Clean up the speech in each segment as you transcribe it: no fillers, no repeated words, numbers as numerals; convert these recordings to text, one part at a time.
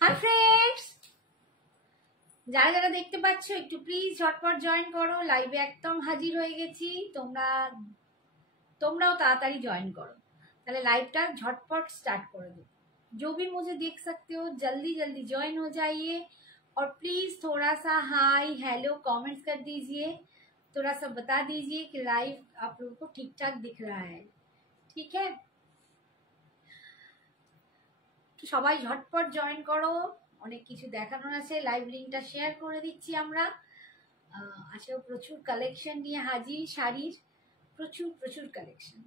Hi friends, যারা যারা দেখতে পাচ্ছ একটু প্লিজ ঝটপট জয়েন করো। লাইভে একদম হাজির হয়ে গেছি, তোমরাও তাড়াতাড়ি জয়েन करो, তাহলে লাইভটা झटपट स्टार्ट कर दो। जो भी मुझे देख सकते हो जल्दी जल्दी ज्वाइन हो जाइए और प्लीज थोड़ा सा हाय हेलो कमेंट्स कर दीजिए, थोड़ा सा बता दीजिए कि लाइव आप लोगों को ठीक ठाक दिख रहा है। ठीक है, तो সবাই ঝটপট জয়েন করো, অনেক কিছু দেখানোর আছে। লাইভ লিংকটা শেয়ার করে দিচ্ছি আমরা। আজকে প্রচুর কালেকশন নিয়ে হাজির, শাড়ির প্রচুর প্রচুর কালেকশন।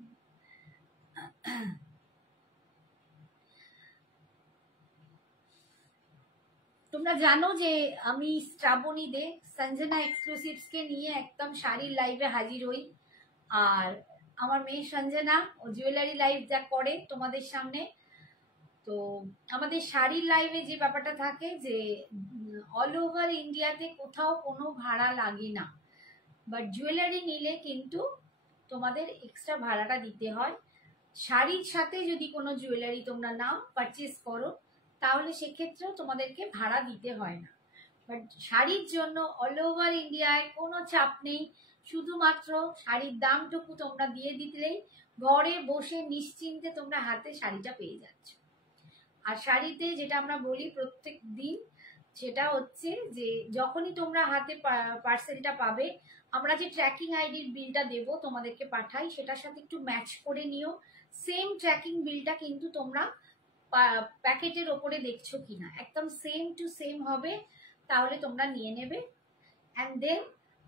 তোমরা জানো যে আমি শ্রাবণী দে সঞ্জনা এক্সক্লুসিভস কে নিয়ে একদম শাড়ির লাইভে হাজির হই। আর আমার মেয়ে সঞ্জনা ও জুয়েলারি লাইভ যা করে তোমাদের সামনে, তো আমাদের শাড়ির লাইভে যে ব্যাপারটা থাকে যে অল ওভার ইন্ডিয়াতে কোথাও কোনো ভাড়া লাগে না, বাট জুয়েলারি নিলে কিন্তু তোমাদের এক্সট্রা ভাড়াটা দিতে হয়। শাড়ির সাথে যদি কোনো জুয়েলারি তোমরা নাও পারচেস করো তাহলে সেক্ষেত্রেও তোমাদেরকে ভাড়া দিতে হয় না। বাট শাড়ির জন্য অল ওভার ইন্ডিয়ায় কোনো চাপ নেই, শুধুমাত্র শাড়ির দামটুকু তোমরা দিয়ে দিলেই ঘরে বসে নিশ্চিন্তে তোমরা হাতে শাড়িটা পেয়ে যাচ্ছ। আর শাড়িতে যেটা আমরা বলি প্রত্যেক দিন, সেটা হচ্ছে যে যখনই তোমরা হাতে পার্সেলটা পাবে, আমরা যে ট্র্যাকিং আইডির বিলটা দেব তোমাদেরকে পাঠাই, সেটার সাথে একটু ম্যাচ করে নিও। সেম ট্র্যাকিং বিলটা কিন্তু তোমরা প্যাকেটের ওপরে দেখছো কিনা, একদম সেম টু সেম হবে, তাহলে তোমরা নিয়ে নেবে। অ্যান্ড দেন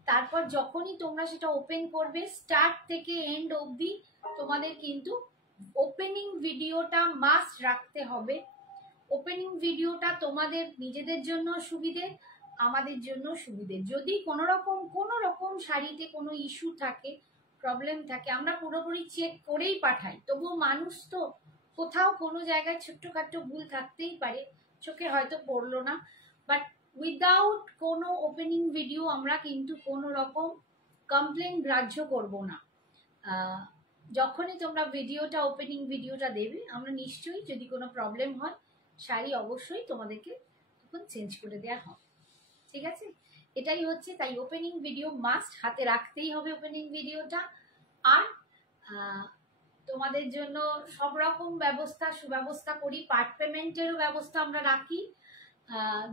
তারপর যখনই তোমরা সেটা ওপেন করবে, স্টার্ট থেকে এন্ড অবধি তোমাদের কিন্তু ওপেনিং ভিডিওটা মাস্ট রাখতে হবে। ওপেনিং ভিডিওটা তোমাদের নিজেদের জন্য সুবিধে, আমাদের জন্য সুবিধে। যদি কোনো রকম শাড়িতে কোনো ইস্যু থাকে, প্রবলেম থাকে, আমরা পুরোপুরি চেক করেই পাঠাই। তবুও মানুষ তো কোথাও কোনো জায়গায় ছোট্টখাট্ট ভুল থাকতেই পারে, চোখে হয়তো পড়লো না, বাট উইদাউট কোনো ওপেনিং ভিডিও আমরা কিন্তু কোনো রকম কমপ্লেন গ্রাহ্য করব না। যখনই তোমরা ভিডিওটা ওপেনিং ভিডিওটা দেবে, আমরা নিশ্চয়ই যদি কোনো প্রবলেম হয় শাড়ি অবশ্যই তোমাদেরকে তখন চেঞ্জ করে দেওয়া হবে। ঠিক আছে, এটাই হচ্ছে। তাই ওপেনিং ভিডিও মাস্ট হাতে রাখতেই হবে ওপেনিং ভিডিওটা। আর তোমাদের জন্য সব রকম সুব্যবস্থা করি। পার্ট পেমেন্টেরও ব্যবস্থা আমরা রাখি।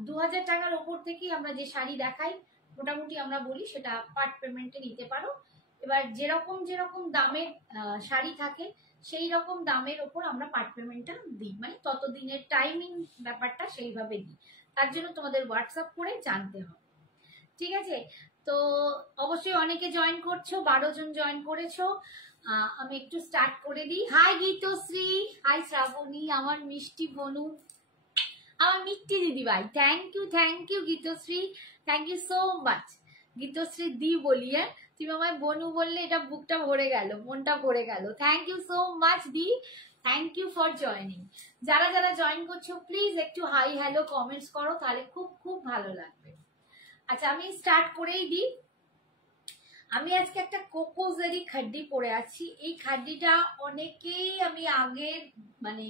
2000 টাকার ওপর থেকেই আমরা যে শাড়ি দেখাই মোটামুটি আমরা বলি সেটা পার্ট পেমেন্টে নিতে পারো। এবার যেরকম দামের শাড়ি থাকে সেই রকম দামের ওপর আমরা পার্ট পেমেন্টটা দিই, মানে ততদিনের টাইমিং ব্যাপারটা সেইভাবে দিই। তার জন্য তোমাদের হোয়াটসঅ্যাপ করে জানতে হবে। ঠিক আছে, তো অবশ্যই অনেকে জয়েন করছো, 12 জন জয়েন করেছো। আমি একটু স্টার্ট করে দিই। হাই গীতশ্রী, হাই শ্রাবণী, আমার মিষ্টি বনু, আমার মিষ্টি দিদি ভাই, thank you Geetashree, thank you so much. Geetashree দি বলি, হ্যাঁ, তুমি আমায় বনু বললে এটা বুকটা ভরে গেল, মনটা ভরে গেল। থ্যাংক ইউ সো মাচ দি, থ্যাংক ইউ ফর জয়নিং। যারা যারা জয়েন করছো প্লিজ একটু হাই হ্যালো কমেন্টস করো, তাহলে খুব খুব ভালো লাগবে। আচ্ছা, আমি স্টার্ট করেই দিই। আমি আজকে একটা কোকোজারি খাড্ডি পরে আছি। এই খাড্ডিটা অনেকেই আমি আগের মানে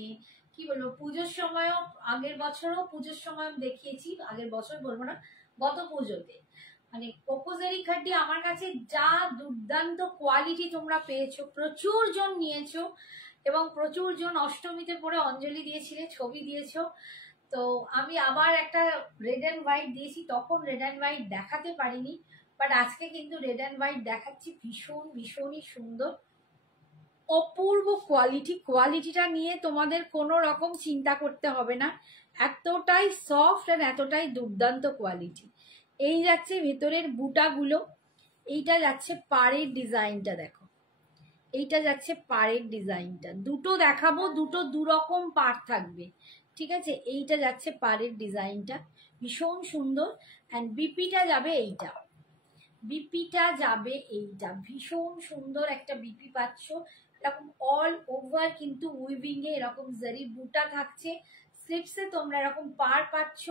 কি বলবো পুজোর সময়ও, আগের বছরও পুজোর সময় দেখিয়েছি, আগের বছর বলবো না, গত পুজোতে। মানে কোকোজারি খাড্ডি আমার কাছে যা দুর্দান্ত কোয়ালিটি তোমরা পেয়েছো, প্রচুর জন নিয়েছো এবং প্রচুর জন অষ্টমীতে পরে অঞ্জলি দিয়েছিলে, ছবি দিয়েছো। তো আমি আবার একটা রেড অ্যান্ড হোয়াইট দিয়েছি, তখন রেড অ্যান্ড হোয়াইট দেখাতে পারিনি, বাট আজকে কিন্তু রেড অ্যান্ড হোয়াইট দেখাচ্ছি। ভীষণই সুন্দর, অপূর্ব কোয়ালিটিটা নিয়ে তোমাদের কোনো রকম চিন্তা করতে হবে না। এতটাই সফট আর এতটাই দুর্দান্ত কোয়ালিটি। এই যাচ্ছে ভেতরের বুটাগুলো, এইটা যাচ্ছে পাড়ের ডিজাইনটা, দেখো এইটা যাচ্ছে পাড়ের ডিজাইনটা। দুটো দেখাবো, দুটো দুরকম পাড় থাকবে। ঠিক আছে, এইটা যাচ্ছে পাড়ের ডিজাইনটা, ভীষণ সুন্দর। অ্যান্ড বিপিটা যাবে এইটা, ভীষণ সুন্দর একটা বিপি পাচ্ছ। এরকম অল ওভার কিন্তু উইভিং এ এরকম জারি বুটা থাকছে, স্লিপসে তোমরা এরকম পার পাচ্ছ।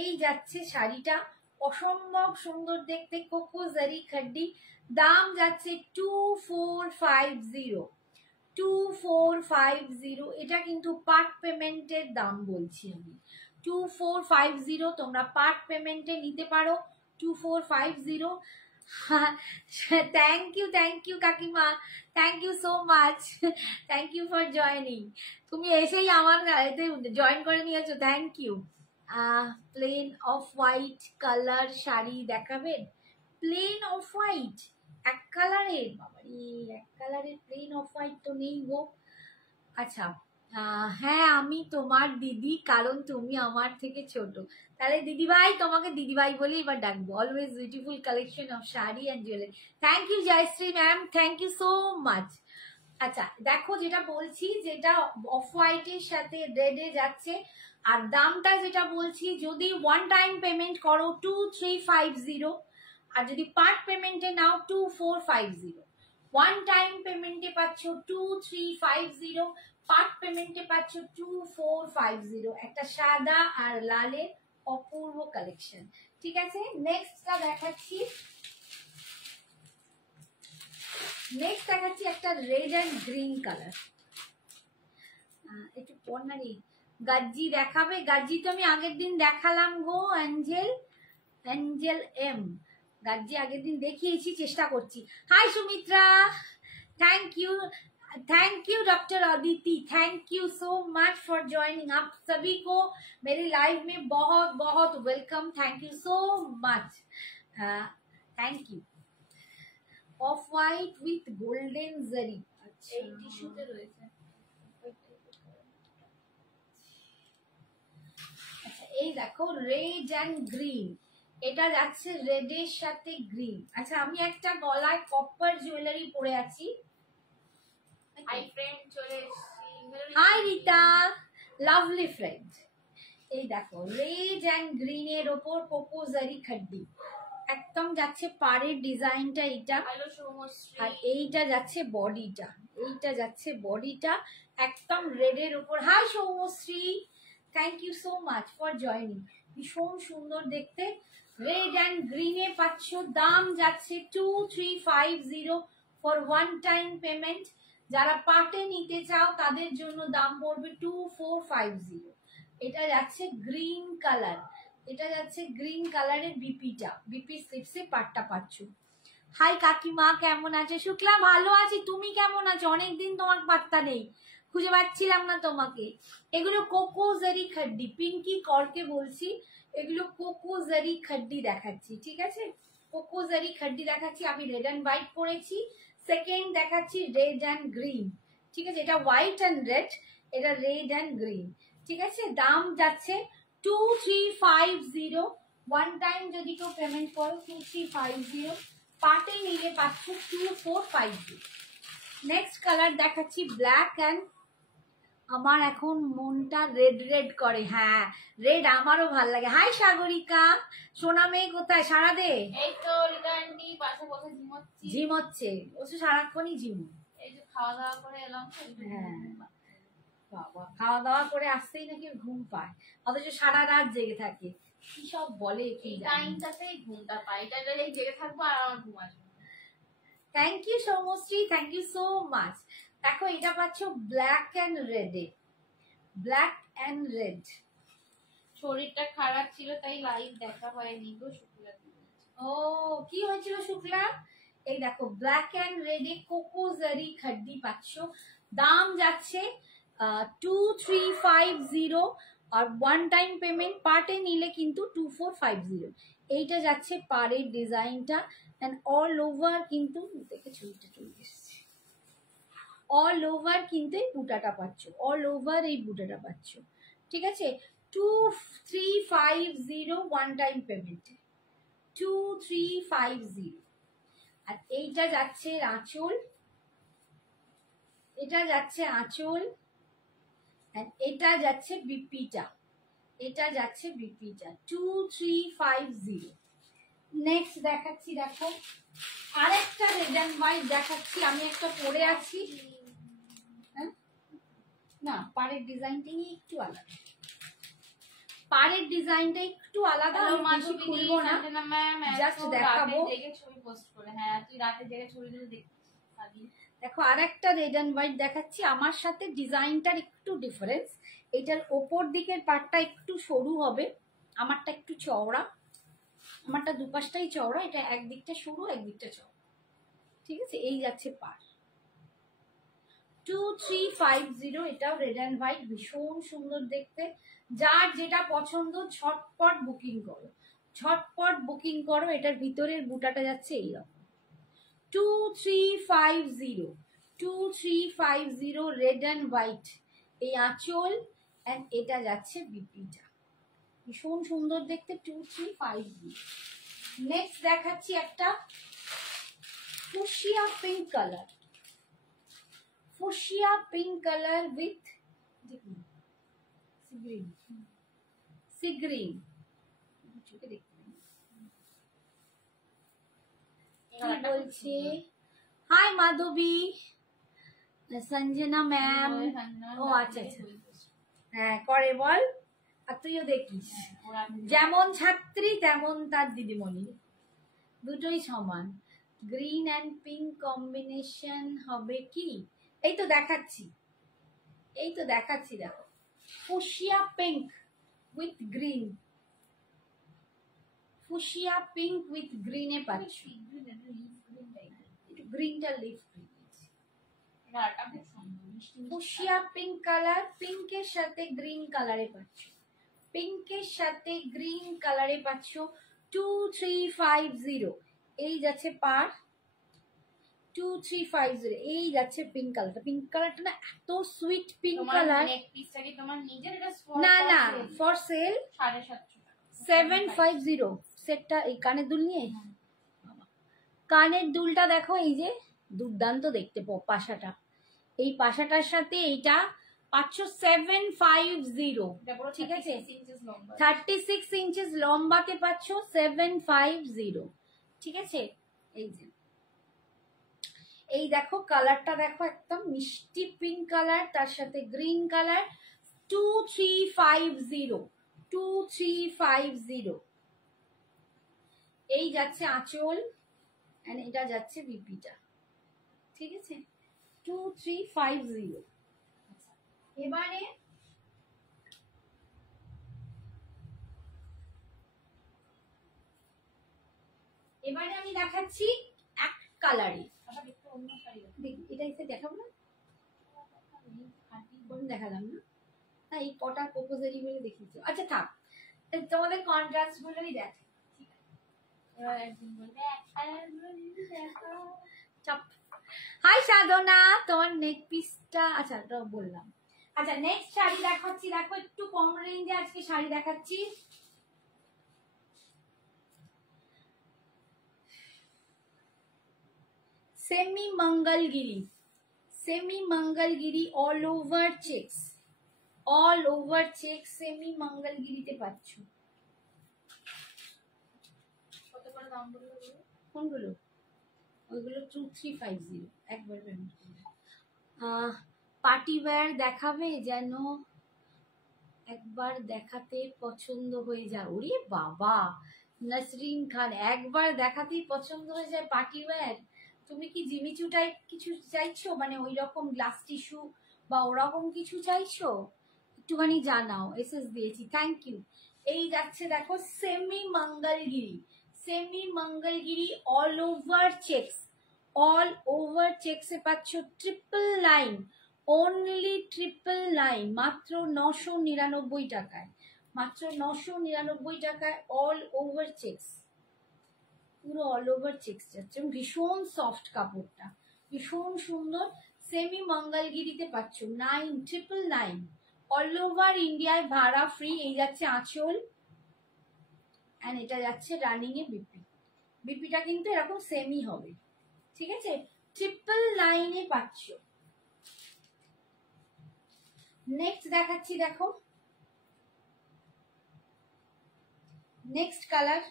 এই যাচ্ছে শাড়িটা, অসম্ভব সুন্দর দেখতে, কোকো জারি খাড্ডি। দাম যাচ্ছে 2450, 2450, এটা কিন্তু পার্ট পেমেন্টের দাম বলছি আমি। 2450 তোমরা পার্ট পেমেন্টে নিতে পারো। 2450। থ্যাংক ইউ কাকিমা, thank you so much, thank you for joining. তুমি এসেই আমার এতে জয়েন করে নিয়েছো, thank you. Plain off white colour sari দেখাবেন? প্লেন অফ হোয়াইট এক কালারের? বাবারে, এক কালারের প্লেন অফ হোয়াইট তো নেই গো। আচ্ছা, হ্যাঁ আমি তোমার দিদি, কারণ তুমি আমার থেকে ছোট। তাহলে দিদিভাই, তোমাকে দিদিভাই বলেই এবার ডাকবো। Always beautiful collection of sari and jewellery. Thank you Jayshree ma'am, thank you so much. আচ্ছা দেখো, যেটা বলছি, যেটা অফ হোয়াইটের সাথে রেডে যাচ্ছে, আর দামটা যেটা বলছি, যদি ওয়ান টাইম পেমেন্ট করো 2350, আর যদি পার্ট পেমেন্টে নাও 2450। ওয়ান টাইম পেমেন্টে পাচ্ছ 2350, পার্ট পেমেন্টে পাচ্ছ 2450। একটা সাদা আর লালের অপূর্ব কালেকশন। ঠিক আছে, নেক্সটটা দেখাচ্ছি। নেক্সট দেখাচ্ছি একটা রেড অ্যান্ড গ্রিন কালার। একটু পর্নারি গাজ্জি দেখাবে? গাজ্জি তো আমি আগের দিন দেখালাম গো, অ্যাঞ্জেল এম। গাজ্জি আগের দিন দেখিয়েছি, চেষ্টা করছি। Hi Sumitra, thank you doctor Aditi, thank you so much for joining. आप सभी को मेरी लाइव में बहुत बहुत welcome, thank you so much, thank you. Off white with golden zari. अच्छा, এই টিস্যুতে রয়েছে। আচ্ছা, এই দেখো রেড অ্যান্ড গ্রিন, এটা যাচ্ছে রেডের সাথে গ্রিন। আচ্ছা, আমি একটা গলায় কপার জুয়েলারি পরে আছি। হাই ফ্রেন্ড, চলে এসেছি। Hi Rita, lovely friend. এই দেখো রেড অ্যান্ড গ্রিন এর ওপর কোকো জারি খাড্ডি, একদম যাচ্ছে পাড়ের ডিজাইনটা এটা। আর এইটা যাচ্ছে বডিটা, এইটা যাচ্ছে বডিটা একদম রেডের ওপর। Hi Soumashree, thank you so much for joining. ভীষণ সুন্দর দেখতে, রেড অ্যান্ড গ্রিনে পাচ্ছ। দাম যাচ্ছে 2350 ফর ওয়ান টাইম পেমেন্ট। যারা পার্টে নিতে চাও তাদের জন্য দাম পড়বে 2450। এটা যাচ্ছে গ্রিন কালার, এটা যাচ্ছে গ্রিন কালারের বিপিটা, বিপি স্লিপসে পাটটা পাচ্ছ। হাই কাকিমা, কেমন আছে? শুক্লা, ভালো আছি, তুমি কেমন আছো? অনেকদিন তোমার পাত্তা নেই, খুঁজে পাচ্ছিলাম না তোমাকে। এগুলো কোকো জারি খাড্ডি, পিঙ্কি করকে বলছি, এগুলো কোকো জারি খাড্ডি দেখাচ্ছি। ঠিক আছে, কোকো জারি খাড্ডি দেখাচ্ছি। আমি রেড অ্যান্ড হোয়াইট পরেছি। সেকেন্ড দেখাচ্ছি রেড অ্যান্ড গ্রিন। ঠিক আছে, এটা হোয়াইট অ্যান্ড রেড, এটা রেড অ্যান্ড গ্রিন। ঠিক আছে, দাম যাচ্ছে 2350। ওয়ান টাইম যদি কেউ পেমেন্ট করো 2350, পার্টে নিলে পাচ্ছ 2450। নেক্সট কালার দেখাচ্ছি ব্ল্যাক অ্যান্ড, আমার এখন মনটা রেড রেড করে। হ্যাঁ, রেড আমারও ভাল লাগে। হাই সাগরিকা, সোনা মেয়ে কোথায়? সারা দে। এই তো রিতা আন্টি পাশে বসে ঝিমোচ্ছে, ও তো সারাক্ষণই ঝিমো। এই যে খাওয়া দাওয়া করে এলাম। হ্যাঁ বাবা, খাওয়া দাওয়া করে আসতেই নাকি ঘুম পায়, অথচ সারা রাত জেগে থাকে। কি সব বলে, কি টাইমটাতেই ঘুমটা পায়, এটা জেগে থাকবো আর আমার ঘুম আসবে। Thank you Soumashree, thank you so much. দেখো এটা পাচ্ছ ব্ল্যাক অ্যান্ড রেডে, ব্ল্যাক অ্যান্ড রেড। শরীরটা খারাপ ছিল তাই লাইভ দেখা হয়নি গো শুক্লা। ও, কি হয়েছিল শুক্লা? এই দেখো ব্ল্যাক অ্যান্ড রেডে কোকো জারি খাড্ডি পাচ্ছ। দাম যাচ্ছে 2350, আর ওয়ান টাইম পেমেন্ট পার্টে নিলে কিন্তু 2450। এইটা যাচ্ছে পাড়ের ডিজাইনটা, অ্যান্ড অল ওভার কিন্তু দেখে ছবিটা চলে এসছে, অল ওভার কিন্তু এই বুটাটা পাচ্ছ, অল ওভার এই বুটাটা পাচ্ছ। ঠিক আছে, 2350 ওয়ান টাইম পেমেন্ট, 2350। আর এইটা যাচ্ছে আঁচল, এটা যাচ্ছে আঁচল, এটা যাচ্ছে বিপিটা, এটা যাচ্ছে বিপিটা 2350। নেক্সট দেখাচ্ছি, দেখো আরেকটা রেড অ্যান্ড হোয়াইট দেখাচ্ছি। আমি একটা পরে আছি, না পাড়ের ডিজাইনটাই একটু আলাদা, পাড়ের ডিজাইনটা একটু আলাদা। আমি খুলবো না, জাস্ট দেখাবো। ছবি পোস্ট করে, হ্যাঁ তুই রাতে জেগে ছবিগুলো দেখছিস। দেখো আর একটা রেড অ্যান্ড হোয়াইট দেখাচ্ছি, আমার সাথে ডিজাইনটার একটু ডিফারেন্স। এটার ওপর দিকের পাটটা একটু সরু হবে, আমারটা একটু চওড়া, আমারটা দুপাশটাই চওড়া, এটা একদিকটা সরু একদিকটা চওড়া। ঠিক আছে, এই যাচ্ছে পার 2350। এটাও রেড অ্যান্ড হোয়াইট, ভীষণ সুন্দর দেখতে। যার যেটা পছন্দ ঝটপট বুকিং করো, ঝটপট বুকিং করো। এটার ভিতরের বুটাটা যাচ্ছে এইরকম 2350, 2350 রেড অ্যান্ড হোয়াইট। এই আঁচল অ্যান্ড এটা যাচ্ছে বিপিটা, ভীষণ সুন্দর দেখতে 2350। নেক্সট দেখাচ্ছি একটা fuchsia pink colour, fuchsia pink colour with green, sea green. চোখে দেখতে কি বলছে? হাই মাধবী, সঞ্জনা ম্যাম। ও আচ্ছা আচ্ছা, হ্যাঁ করে বল। আর তুইও দেখিস, যেমন ছাত্রী তেমন তার দিদিমণি, দুটোই সমান। গ্রিন অ্যান্ড পিঙ্ক কম্বিনেশন হবে কি? এই তো দেখাচ্ছি, এই তো দেখাচ্ছি, দেখো fuchsia pink with green, fuchsia pink with গ্রিনে পাচ্ছি, একটু গ্রিনটা লিফ ফুশিয়া পিঙ্ক কালার, পিঙ্কের সাথে গ্রিন কালারে পাচ্ছ, পিঙ্কের সাথে গ্রিন কালারে পাচ্ছ 2350। এই যাচ্ছে পার 2350। এই যাচ্ছে পিঙ্ক কালারটা, পিঙ্ক কালারটা না এত সুইট পিঙ্ক কালার। না না ফর সেল 750 সেটটা। এই কানের দুল নিয়ে, কানের দুলটা দেখো, এই যে দুর্দান্ত দেখতে পাশাটা, এই পাশাটার সাথে এইটা পাচ্ছ 750। ঠিক আছে, 36 ইঞ্চেস লম্বাতে পাচ্ছ 750। ঠিক আছে, এই যে এই দেখো কালারটা দেখো, একদম মিষ্টি পিঙ্ক কালার, তার সাথে গ্রিন কালার 2350, 2350। এই যাচ্ছে আঁচল এন্ড এটা যাচ্ছে বিপিটা। ঠিক আছে, 2350। এবারে আমি দেখাচ্ছি এক কালারে, এটা এসে দেখাবো না, দেখালাম না, এই কটা প্রপোজালি বলে দেখিয়েছো। আচ্ছা থাক, তোমাদের কন্ট্রাস্ট গুলোই দেখে। হাই সাধনা, তোমার নেক পিসটা আচ্ছা তো বললাম। আচ্ছা নেক্সট শাড়ি দেখাচ্ছি, দেখো একটু কম রেঞ্জে আজকে শাড়ি দেখাচ্ছি। Semi Mangalagiri, semi Mangalagiri all over checks, all over checks semi মঙ্গলগিরিতে পাচ্ছ। কত করে দাম বললো? কোনগুলো? ওইগুলো 2350 একবার পেমেন্ট করবে। পার্টি ওয়্যার দেখাবে যেন একবার দেখাতে পছন্দ হয়ে যায়। ওরে বাবা নাসরিন খান, একবার দেখাতেই পছন্দ হয়ে যায় পার্টি ওয়্যার? তুমি কি জিমিচু টাইপ কিছু চাইছো, মানে ওই রকম গ্লাস টিস্যু বা ওরকম কিছু চাইছো? একটুখানি জানাও, এসএস দিয়েছি, থ্যাংক ইউ। এই যাচ্ছে দেখো semi Mangalagiri, semi Mangalagiri all over checks, all over চেকসে পাচ্ছ triple line, only triple line, মাত্র 999 টাকায়, মাত্র 999 টাকায় অল ওভার চেকস, পুরো অল ওভার চেকস যাচ্ছে। ভীষণ সফট কাপড়টা, ভীষণ সুন্দর। সেমি মঙ্গলগিরিতে পাচ্ছ 999, অল ওভার ইন্ডিয়ায় ভাড়া ফ্রি। এই যাচ্ছে আঁচল এন্ড এটা যাচ্ছে রানিং এ বিপি, বিপিটা কিন্তু এরকম সেমি হবে। ঠিক আছে, ট্রিপল লাইনে পাচ্ছ। নেক্সট দেখাচ্ছি, দেখো নেক্সট কালার,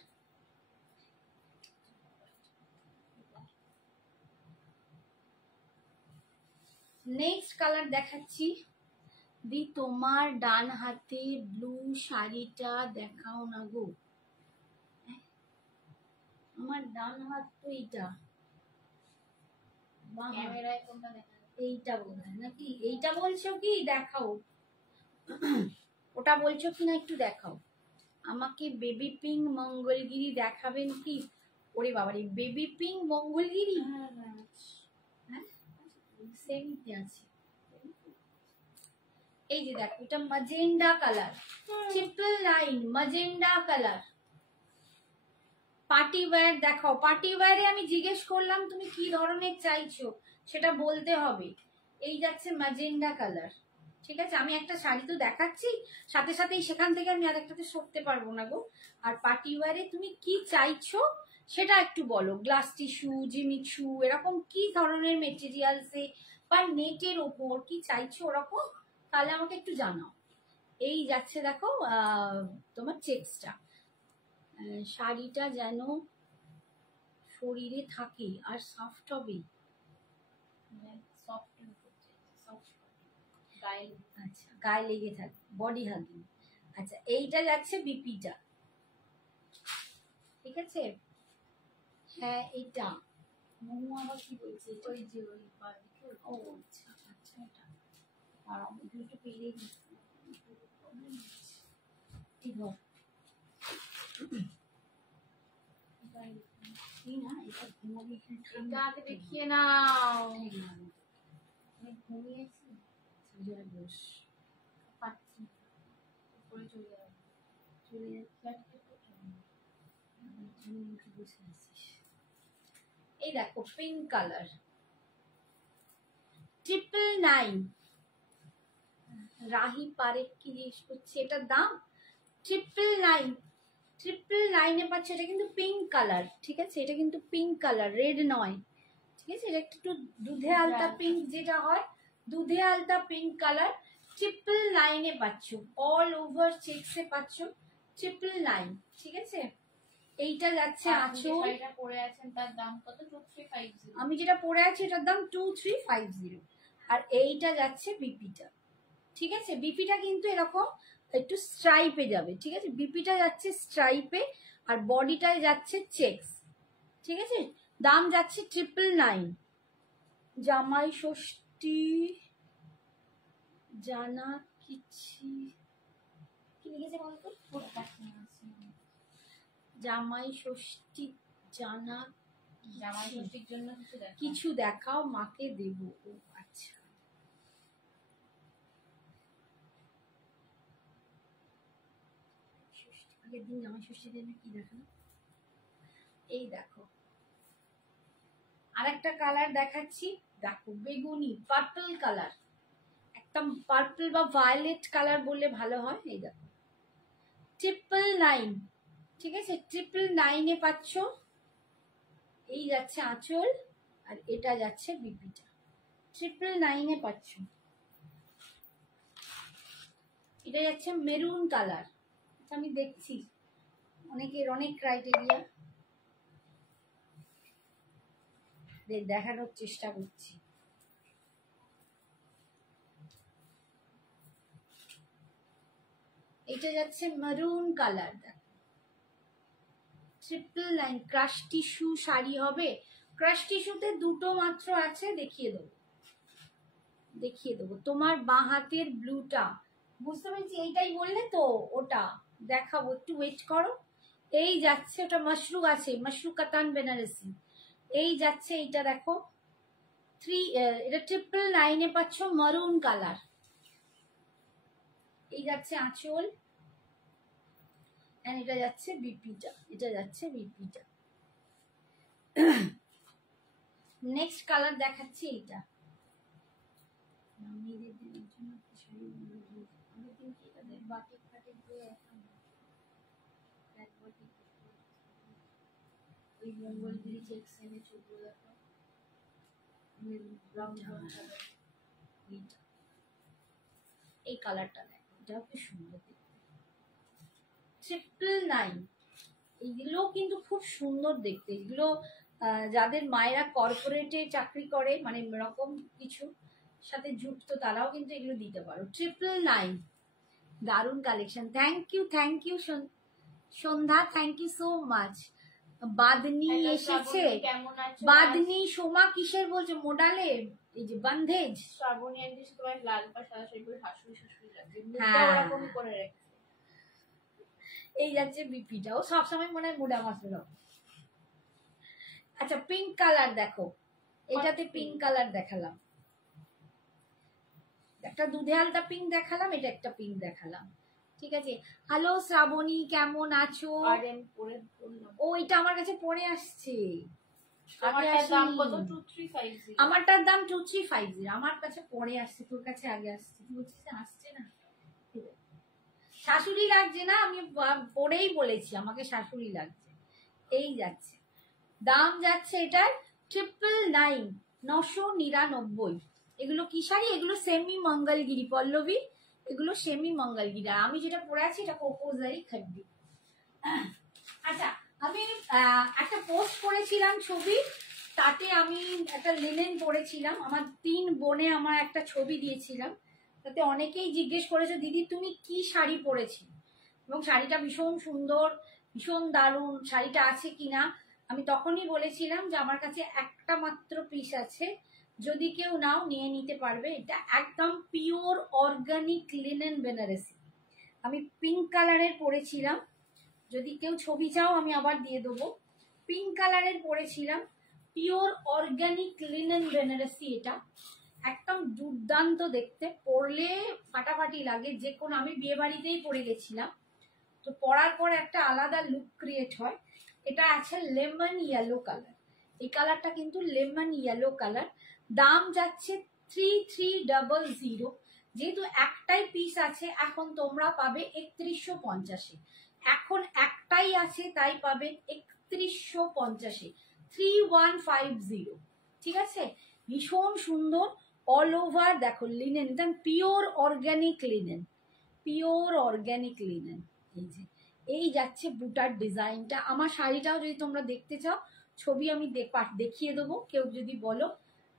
নেক্সট কালার দেখাচ্ছি। দি তোমার ডান হাতে ব্লু শাড়িটা দেখাও না গো, আমার ডান হাত তো এইটা, ক্যামেরায় কোনটা দেখা এইটা বোধহয় নাকি, এইটা বলছো কি? দেখাও ওটা বলছো কি না একটু দেখাও আমাকে। বেবি পিঙ্ক মঙ্গলগিরি দেখাবেন কি? ওরে বাবারে, বেবি পিঙ্ক মঙ্গলগিরি, হ্যাঁ সেমই আছে। এই যে দেখো, এটা magenta colour, 999 magenta colour. Party wear দেখাও। পার্টি ওয়্যারে আমি জিজ্ঞেস করলাম তুমি কি ধরনের চাইছো, সেটা বলতে হবে। এই যাচ্ছে ম্যাজেন্ডা কালার, ঠিক আছে। আমি একটা শাড়ি তো দেখাচ্ছি, সাথে সাথেই সেখান থেকে আমি আরেকটাতে সরতে পারবো না গো। আর পার্টি ওয়্যারে তুমি কি চাইছো সেটা একটু বলো। গ্লাস টিস্যু, জিমিচু, এরকম কি ধরনের মেটেরিয়ালসে বা নেটের ওপর কি চাইছো ওরকম, তাহলে আমাকে একটু জানাও। এই যাচ্ছে দেখো তোমার চেক্সটা। শাড়িটা যেন শরীরে থাকে আর সফট হবে। আচ্ছা, গায়ে লেগে থাকে, বডি হাগিং। আচ্ছা, এইটা যাচ্ছে বিপিটা, ঠিক আছে। হ্যাঁ এটা মোমো আবার কি বলছে, ওই যে ওই ও আচ্ছা আচ্ছা, এটা আর আমাদের একটু পেরে ঠিক হয় না। এটা ঘুমাবি, আগে দেখিয়ে নাও। ঘুমিয়েছি, বস পাচ্ছি উপরে চলে যাবে, চলে যাচ্ছে। বসে আছিস। এই দেখো পিঙ্ক কালার, 999। রাহি পারেক কি জিজ্ঞেস করছে এটার দাম? 999, 999 পাচ্ছে। এটা কিন্তু পিঙ্ক কালার, ঠিক আছে। এটা কিন্তু পিঙ্ক কালার, রেড নয়, ঠিক আছে। এটা একটু দুধে আলতা পিঙ্ক যেটা হয়, দুধে আলতা পিঙ্ক কালার। 999 পাচ্ছ, অল ওভার চেক্সে পাচ্ছ 999, ঠিক আছে। এইটা যাচ্ছে আঁচল। শাড়িটা পরে আছেন তার দাম কত? 2350। আমি যেটা পরে আছি এটার দাম 2350। আর এইটা যাচ্ছে বিপিটা, ঠিক আছে। বিপিটা কিন্তু এরকম একটু স্ট্রাইপে যাবে, ঠিক আছে। বিপিটা যাচ্ছে স্ট্রাইপে আর বডিটায় যাচ্ছে চেক্স, ঠিক আছে। দাম যাচ্ছে 999। জামাই ষষ্ঠী জানা কিছু কি লিখেছে বলতো? জামাই ষষ্ঠী জানা, জামাই ষষ্ঠীর জন্য কিছু দেখাও, মাকে দেব। ও আচ্ছা, আগের দিন জামাই ষষ্ঠী দিন কি দেখানো? এই দেখো আরেকটা কালার দেখাচ্ছি, দেখো বেগুনি পার্পল কালার, একদম পার্পল বা ভায়োলেট কালার বললে ভালো হয়। এই দেখো 999, ঠিক আছে। 999 পাচ্ছ। এই যাচ্ছে আঁচল আর এটা যাচ্ছে বিপিটা, 999 পাচ্ছ। এটা যাচ্ছে মেরুন কালার, আমি দেখছি অনেকের অনেক ক্রাইটেরিয়া, দেখানোর চেষ্টা করছি। এটা যাচ্ছে মেরুন কালার, দেখো 999। ক্রাশ টিস্যু শাড়ি হবে। ক্রাশ টিস্যুতে দুটো মাত্র আছে, দেখিয়ে দেবো। তোমার বাঁ হাতের ব্লুটা বুঝতে পেরেছি, এইটাই বললে তো, ওটা দেখাবো, একটু ওয়েট করো। এই যাচ্ছে, ওটা মাশরু আছে, মাশরু কাতান বেনারসি। এই যাচ্ছে এইটা দেখো এটা 999 পাচ্ছ, মারুন কালার। এই যাচ্ছে আঁচল, এটা যাচ্ছে বিপিটা, এটা যাচ্ছে বিপিটা। নেক্সট কালার দেখাচ্ছি এইটা। মঙ্গলগিরি চেক্স এনে ছোট দেখো, এই কালারটা দেখো, এটাও কি সুন্দর দেখতে। 999, এইগুলো কিন্তু খুব সুন্দর দেখতে। এগুলো যাদের মায়েরা কর্পোরেটে চাকরি করে, মানে এরকম কিছু সাথে যুক্ত, তারাও কিন্তু এগুলো দিতে পারো। 999, দারুণ collection. Thank you Sandhya, thank you so much. বাদনি Hello, এসেছে। শ্রাবণী, কেমন আছো? বাদনি সোমা কিসের বলছে? মোডালে এই যে বন্ধেজ। শ্রাবণী আন্টি তোমার লাল পা সাদা শাড়ি পরে শাশুড়ি শাশুড়ি লাগছে, মুখটা হ্যাঁ। ওরকমই করে রেখেছে। এই যাচ্ছে বিপিটা, ও সবসময় মনে হয় মুডা মাসুল। আচ্ছা পিঙ্ক কালার দেখো, এটাতে পিঙ্ক কালার দেখালাম, একটা দুধে হালকা পিঙ্ক দেখালাম, এটা একটা পিঙ্ক দেখালাম। ঠিক আছে। হ্যালো শ্রাবণী, কেমন আছো? আর আমি পরে বললাম ও এটা আমার কাছে পরে আসছে, আমারটার দাম কত? 2350। আমারটার দাম 2350। আমার কাছে পরে আসছে, তোর কাছে আগে আসছে। তুই বলছিস আসছে না, শাশুড়ি লাগছে না, আমি পরেই বলেছি আমাকে শাশুড়ি লাগছে। এই যাচ্ছে, দাম যাচ্ছে এটার 999, 999। এগুলো কি শাড়ি? এগুলো সেমি মঙ্গলগিরি পল্লবী, এগুলো সেমি মঙ্গলগিরি। আর আমি যেটা পরে আছি এটা কোকোজারি খাড্ডি। আচ্ছা আমি একটা পোস্ট করেছিলাম ছবি, তাতে আমি একটা লিনেন পরেছিলাম, আমার 3 বোনে আমার একটা ছবি দিয়েছিলাম, তাতে অনেকেই জিজ্ঞেস করেছে দিদি তুমি কি শাড়ি পরেছি, এবং শাড়িটা ভীষণ সুন্দর, ভীষণ দারুণ, শাড়িটা আছে কিনা। আমি তখনই বলেছিলাম যে আমার কাছে একটা মাত্র পিস আছে, যদি কেউ নাও নিয়ে নিতে পারবে। এটা একদম পিওর অর্গানিক লিনেন বেনারসি। আমি পিঙ্ক কালারের পরেছিলাম, যদি কেউ ছবি চাও আমি আবার দিয়ে দেবো। পিঙ্ক কালারের পরেছিলাম, পিওর অর্গানিক লিনেন বেনারসি। এটা একদম দুর্দান্ত দেখতে, পরলে ফাটাফাটি লাগে। যে কোনো, আমি বিয়ে বাড়িতেই পরে গেছিলাম, তো পরার পর একটা আলাদা লুক ক্রিয়েট হয়। এটা আছে লেমন ইয়েলো কালার, এই কালারটা কিন্তু লেমন ইয়েলো কালার। দাম যাচ্ছে 3300। যেহেতু একটাই পিস আছে, এখন তোমরা পাবে 3150। এখন একটাই আছে তাই পাবে 3150, 3150। ঠিক আছে, ভীষণ সুন্দর। অল ওভার দেখো লিনেন, একদম pure organic linen, pure organic linen. এই যে এই যাচ্ছে বুটার ডিজাইনটা। আমার শাড়িটাও যদি তোমরা দেখতে চাও, ছবি আমি দেখিয়ে দেবো, কেউ যদি বলো।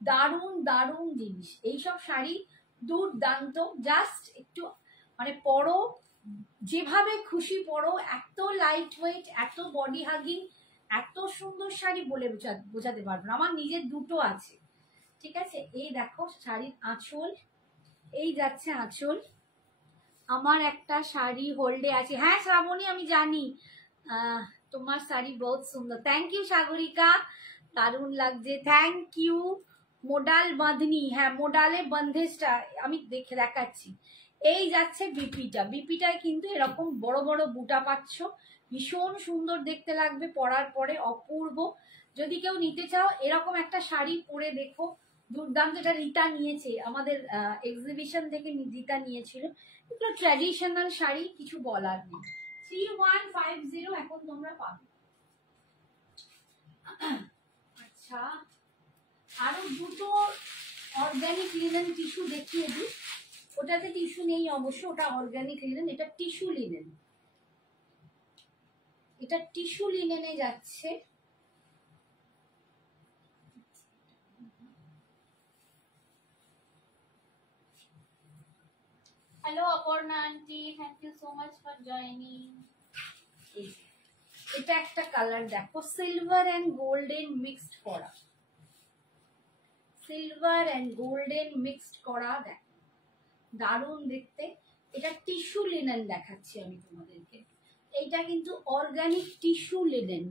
দারুণ দারুণ জিনিস, এইসব শাড়ি দুর্দান্ত। জাস্ট একটু মানে পরো, যেভাবে খুশি পরো, এত লাইট ওয়েট, এত বডি হাগিং, এত সুন্দর শাড়ি বলে বোঝাতে পারবো না। আমার নিজের দুটো আছে। ঠিক আছে, এই দেখো শাড়ির আঁচল, এই যাচ্ছে আঁচল। আমার একটা শাড়ি হোল্ডে আছে। হ্যাঁ শ্রাবণী আমি জানি, তোমার শাড়ি বহুত সুন্দর। থ্যাংক ইউ সাগরিকা, দারুণ লাগছে, থ্যাংক ইউ। মোডাল বাঁধনি, হ্যাঁ মোডালে বন্ধেজটা আমি দেখাচ্ছি। এই যাচ্ছে বিপিটা, বিপিটায় কিন্তু এরকম বড় বড় বুটা পাচ্ছ, ভীষণ সুন্দর দেখতে লাগবে পরার পরে, অপূর্ব। যদি কেউ নিতে চাও এরকম একটা শাড়ি পরে দেখো, দুর্দান্ত। এটা রীতা নিয়েছে আমাদের এক্সিবিশন থেকে, রীতা নিয়েছিল। এগুলো ট্র্যাডিশনাল শাড়ি, কিছু বলার নেই। 3150 এখন তোমরা পাবে। আচ্ছা আরো দুটো অর্গানিক লিনেন টিস্যু দেখিয়ে দিই। ওটাতে টিস্যু নেই অবশ্য, ওটা অর্গানিক লিনেন, এটা টিস্যু লিনেন। এটা টিস্যু লিনেনে যাচ্ছে। Hello Aparna aunty, thank you so much for joining. এটা একটা কালার দেখো, সিলভার এন্ড গোল্ডেন মিক্সড করা, সিলভার এন্ড গোল্ডেন মিক্সড করা, দেখো দারুণ দেখতে। এটা টিস্যু লিনেন দেখাচ্ছি আমি তোমাদেরকে, এইটা কিন্তু অর্গানিক টিস্যু লিনেন।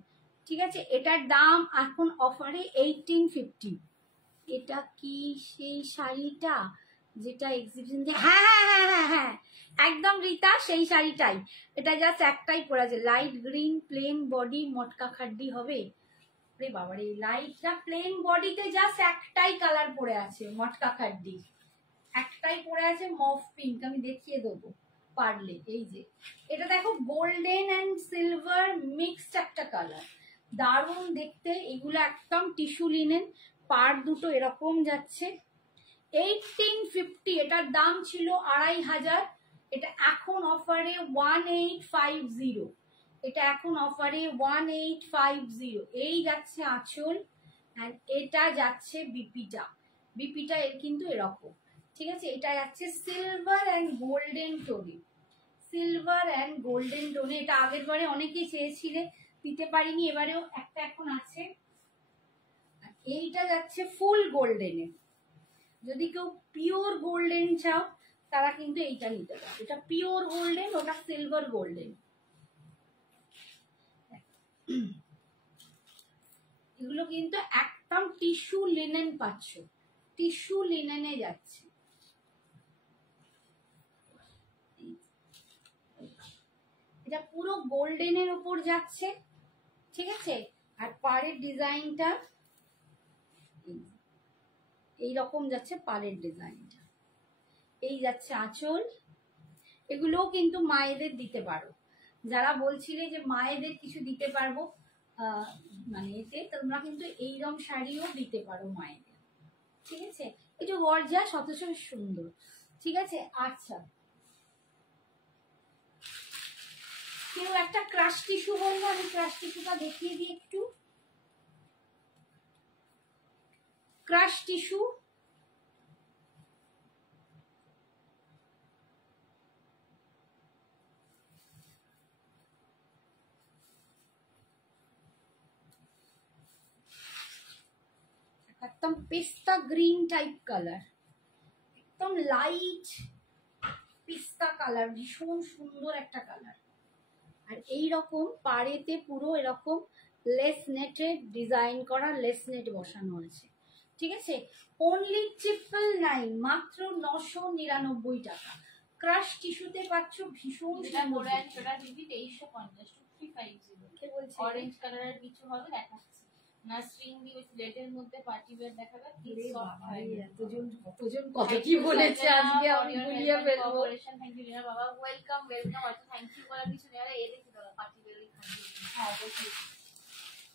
ঠিক আছে, এটার দাম এখন অফারে 1850। এটা কি সেই শাড়িটা যেটা এক্সিবিশন? হ্যাঁ হ্যাঁ হ্যাঁ হ্যাঁ হ্যাঁ একদম রীতা, সেই শাড়িটাই। এটা জাস্ট একটাই পরে আছে, লাইট গ্রিন প্লেন বডি, মটকা খাড্ডি হবে। রে বাবারে, লাইটটা প্লেন বডিতে জাস্ট একটাই কালার পরে আছে, মটকা খাড্ডি একটাই পরে আছে, মফ পিঙ্ক। আমি দেখিয়ে দেবো পারলে। এই যে এটা দেখো, গোল্ডেন এন্ড সিলভার মিক্সড একটা কালার, দারুণ দেখতে। এগুলো একদম টিস্যু লিনেন, পার দুটো এরকম যাচ্ছে। 1850, এটার দাম ছিল 2500, এটা এখন অফারে 1850। এটা এখন অফারে 1850। এই যাচ্ছে আঁচল, অ্যান্ড এটা যাচ্ছে বিপিটা। বিপিটা এর কিন্তু এরকম। ঠিক আছে, এটা যাচ্ছে সিলভার অ্যান্ড গোল্ডেন টোনে, সিলভার অ্যান্ড গোল্ডেন টোনে। এটা আগের বারে অনেকেই চেয়েছিলে, দিতে পারিনি, এবারেও একটা এখন আছে। এইটা যাচ্ছে ফুল গোল্ডেনে, যদি কেউ পিওর গোল্ডেন চাও তারা কিন্তু এইটা নিতে পারে। এটা পিওর গোল্ডেন, ওটা সিলভার গোল্ডেন। এগুলো কিন্তু একদম টিস্যু লিনেন পাচ্ছ, টিস্যু লিনেনে যাচ্ছে। এটা পুরো গোল্ডেনের উপর যাচ্ছে, ঠিক আছে। আর পাড়ের ডিজাইনটা এইরকম যাচ্ছে, পাড়ের ডিজাইনটা এই যাচ্ছে আঁচল। এগুলোও কিন্তু মায়েদের দিতে পারো, যারা বলছিলে যে মায়েদের কিছু দিতে পারবো মানে এতে, তোমরা কিন্তু এইরকম শাড়িও দিতে পারো মায়েদের, ঠিক আছে। একটু গর্জাস, অথচ সুন্দর, ঠিক আছে। আচ্ছা, কেউ একটা ক্রাশ টিস্যু বলবো, আমি ক্রাশ টিস্যুটা দেখিয়ে দিই একটু। ক্রাশ টিস্যু একদম পিস্তা গ্রিন টাইপ কালার, একদম লাইট পিস্তা কালার, ভীষণ সুন্দর একটা কালার। আর এই রকম পাড়েতে পুরো এরকম লেস নেটের ডিজাইন করা, লেস নেট বসানো আছে, ঠিক আছে। অনলি 999, মাত্র 999 টাকা। ক্রাশ টিস্যুতে পাচ্ছ ভীষণ সুন্দর। অরেঞ্জ কালারের কিছু হবে দেখাচ্ছি না, স্ট্রিং দিয়ে লেটের মধ্যে পার্টি ওয়্যার দেখাবে। কতজন কত কি বলেছে আজকে, আমি গুলিয়ে ফেলবো। থ্যাংক ইউ বাবা, ওয়েলকাম ওয়েলকাম। আচ্ছা থ্যাংক ইউ বলার কিছু নেই, এই দেখি দাদা পার্টি ওয়্যারই খাচ্ছি। হ্যাঁ অবশ্যই,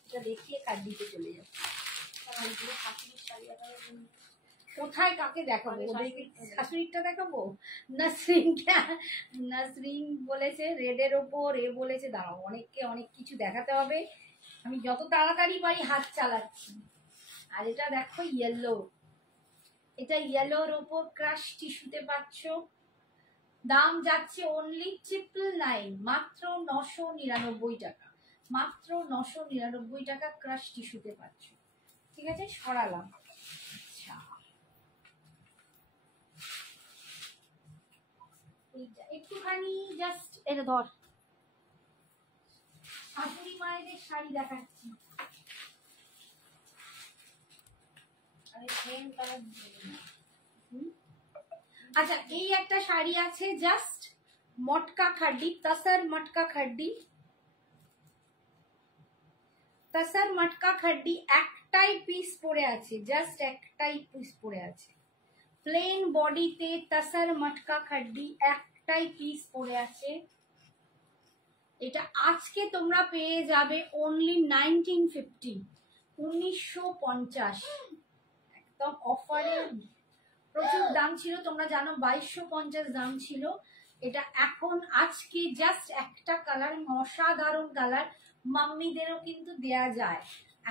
এটা দেখিয়ে কাট দিতে চলে যাচ্ছে। কোথায় কাকে দেখাবো, শাশুড়িটা দেখাবো? নাসরিন বলেছে রেডের ওপর, এ বলেছে দাঁড়াও অনেককে অনেক কিছু দেখাতে হবে, আমি যত তাড়াতাড়ি পারি হাত চালাচ্ছি। আর এটা দেখো ইয়েলো, এটা ইয়েলোর ওপর ক্রাশ টিস্যুতে পাচ্ছ, দাম যাচ্ছে অনলি 999, মাত্র 999 টাকা, মাত্র 999 টাকা ক্রাশ টিস্যুতে পাচ্ছ, ঠিক আছে। সরালাম। আচ্ছা, একটুখানি জাস্ট এটা ধর, শাশুড়ি মায়েদের শাড়ি দেখাচ্ছি। আচ্ছা, এই একটা শাড়ি আছে জাস্ট মটকা খাড্ডি, তাসার মটকা খাড্ডি, তাসার মটকা খাড্ডি একটাই পিস পরে আছে, জাস্ট একটাই পিস পরে আছে, প্লেন বডিতে তাসার মটকা খাড্ডি একটাই পিস পরে আছে। এটা আজকে তোমরা পেয়ে যাবে অনলি 1950, 1950, একদম অফারে। প্রচুর দাম ছিল, তোমরা জানো 2250 দাম ছিল। এটা এখন আজকে জাস্ট একটা কালার, অসাধারণ কালার, মাম্মিদেরও কিন্তু দেয়া যায়।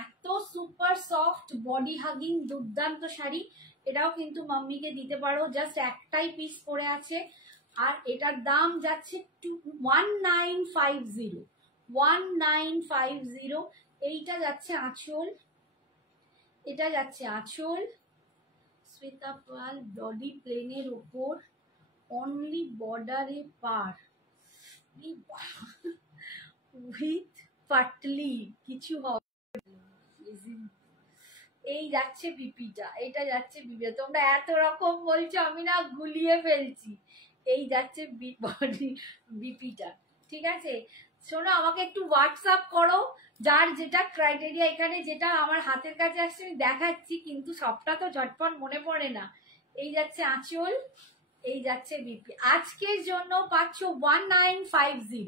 এত সুপার সফট বডি হাগিং দুর্দান্ত শাড়ি, এটাও কিন্তু মাম্মিকে দিতে পারো, জাস্ট একটাই পিস পরে আছে। আর এটার দাম যাচ্ছে 1950, 1950। এইটা যাচ্ছে আঁচল, এটা যাচ্ছে আঁচল, শ্বেতা পাল বডি প্লেনের ওপর, অনলি বর্ডারে পার উইথ পাটলি, কিছু হবে। এই যাচ্ছে বিপিটা, এটা যাচ্ছে বিপিটা, তোমরা এত রকম বলছো আমি না গুলিয়ে ফেলছি। এই যাচ্ছে বডি বিপিটা, ঠিক আছে। শোনো, আমাকে একটু হোয়াটসঅ্যাপ করো যার যেটা ক্রাইটেরিয়া, এখানে যেটা আমার হাতের কাছে আসছে আমি দেখাচ্ছি, কিন্তু সবটা তো ঝটপট মনে পড়ে না। এই যাচ্ছে আঁচল, এই যাচ্ছে বিপি। আজকের জন্য পাচ্ছ 1950,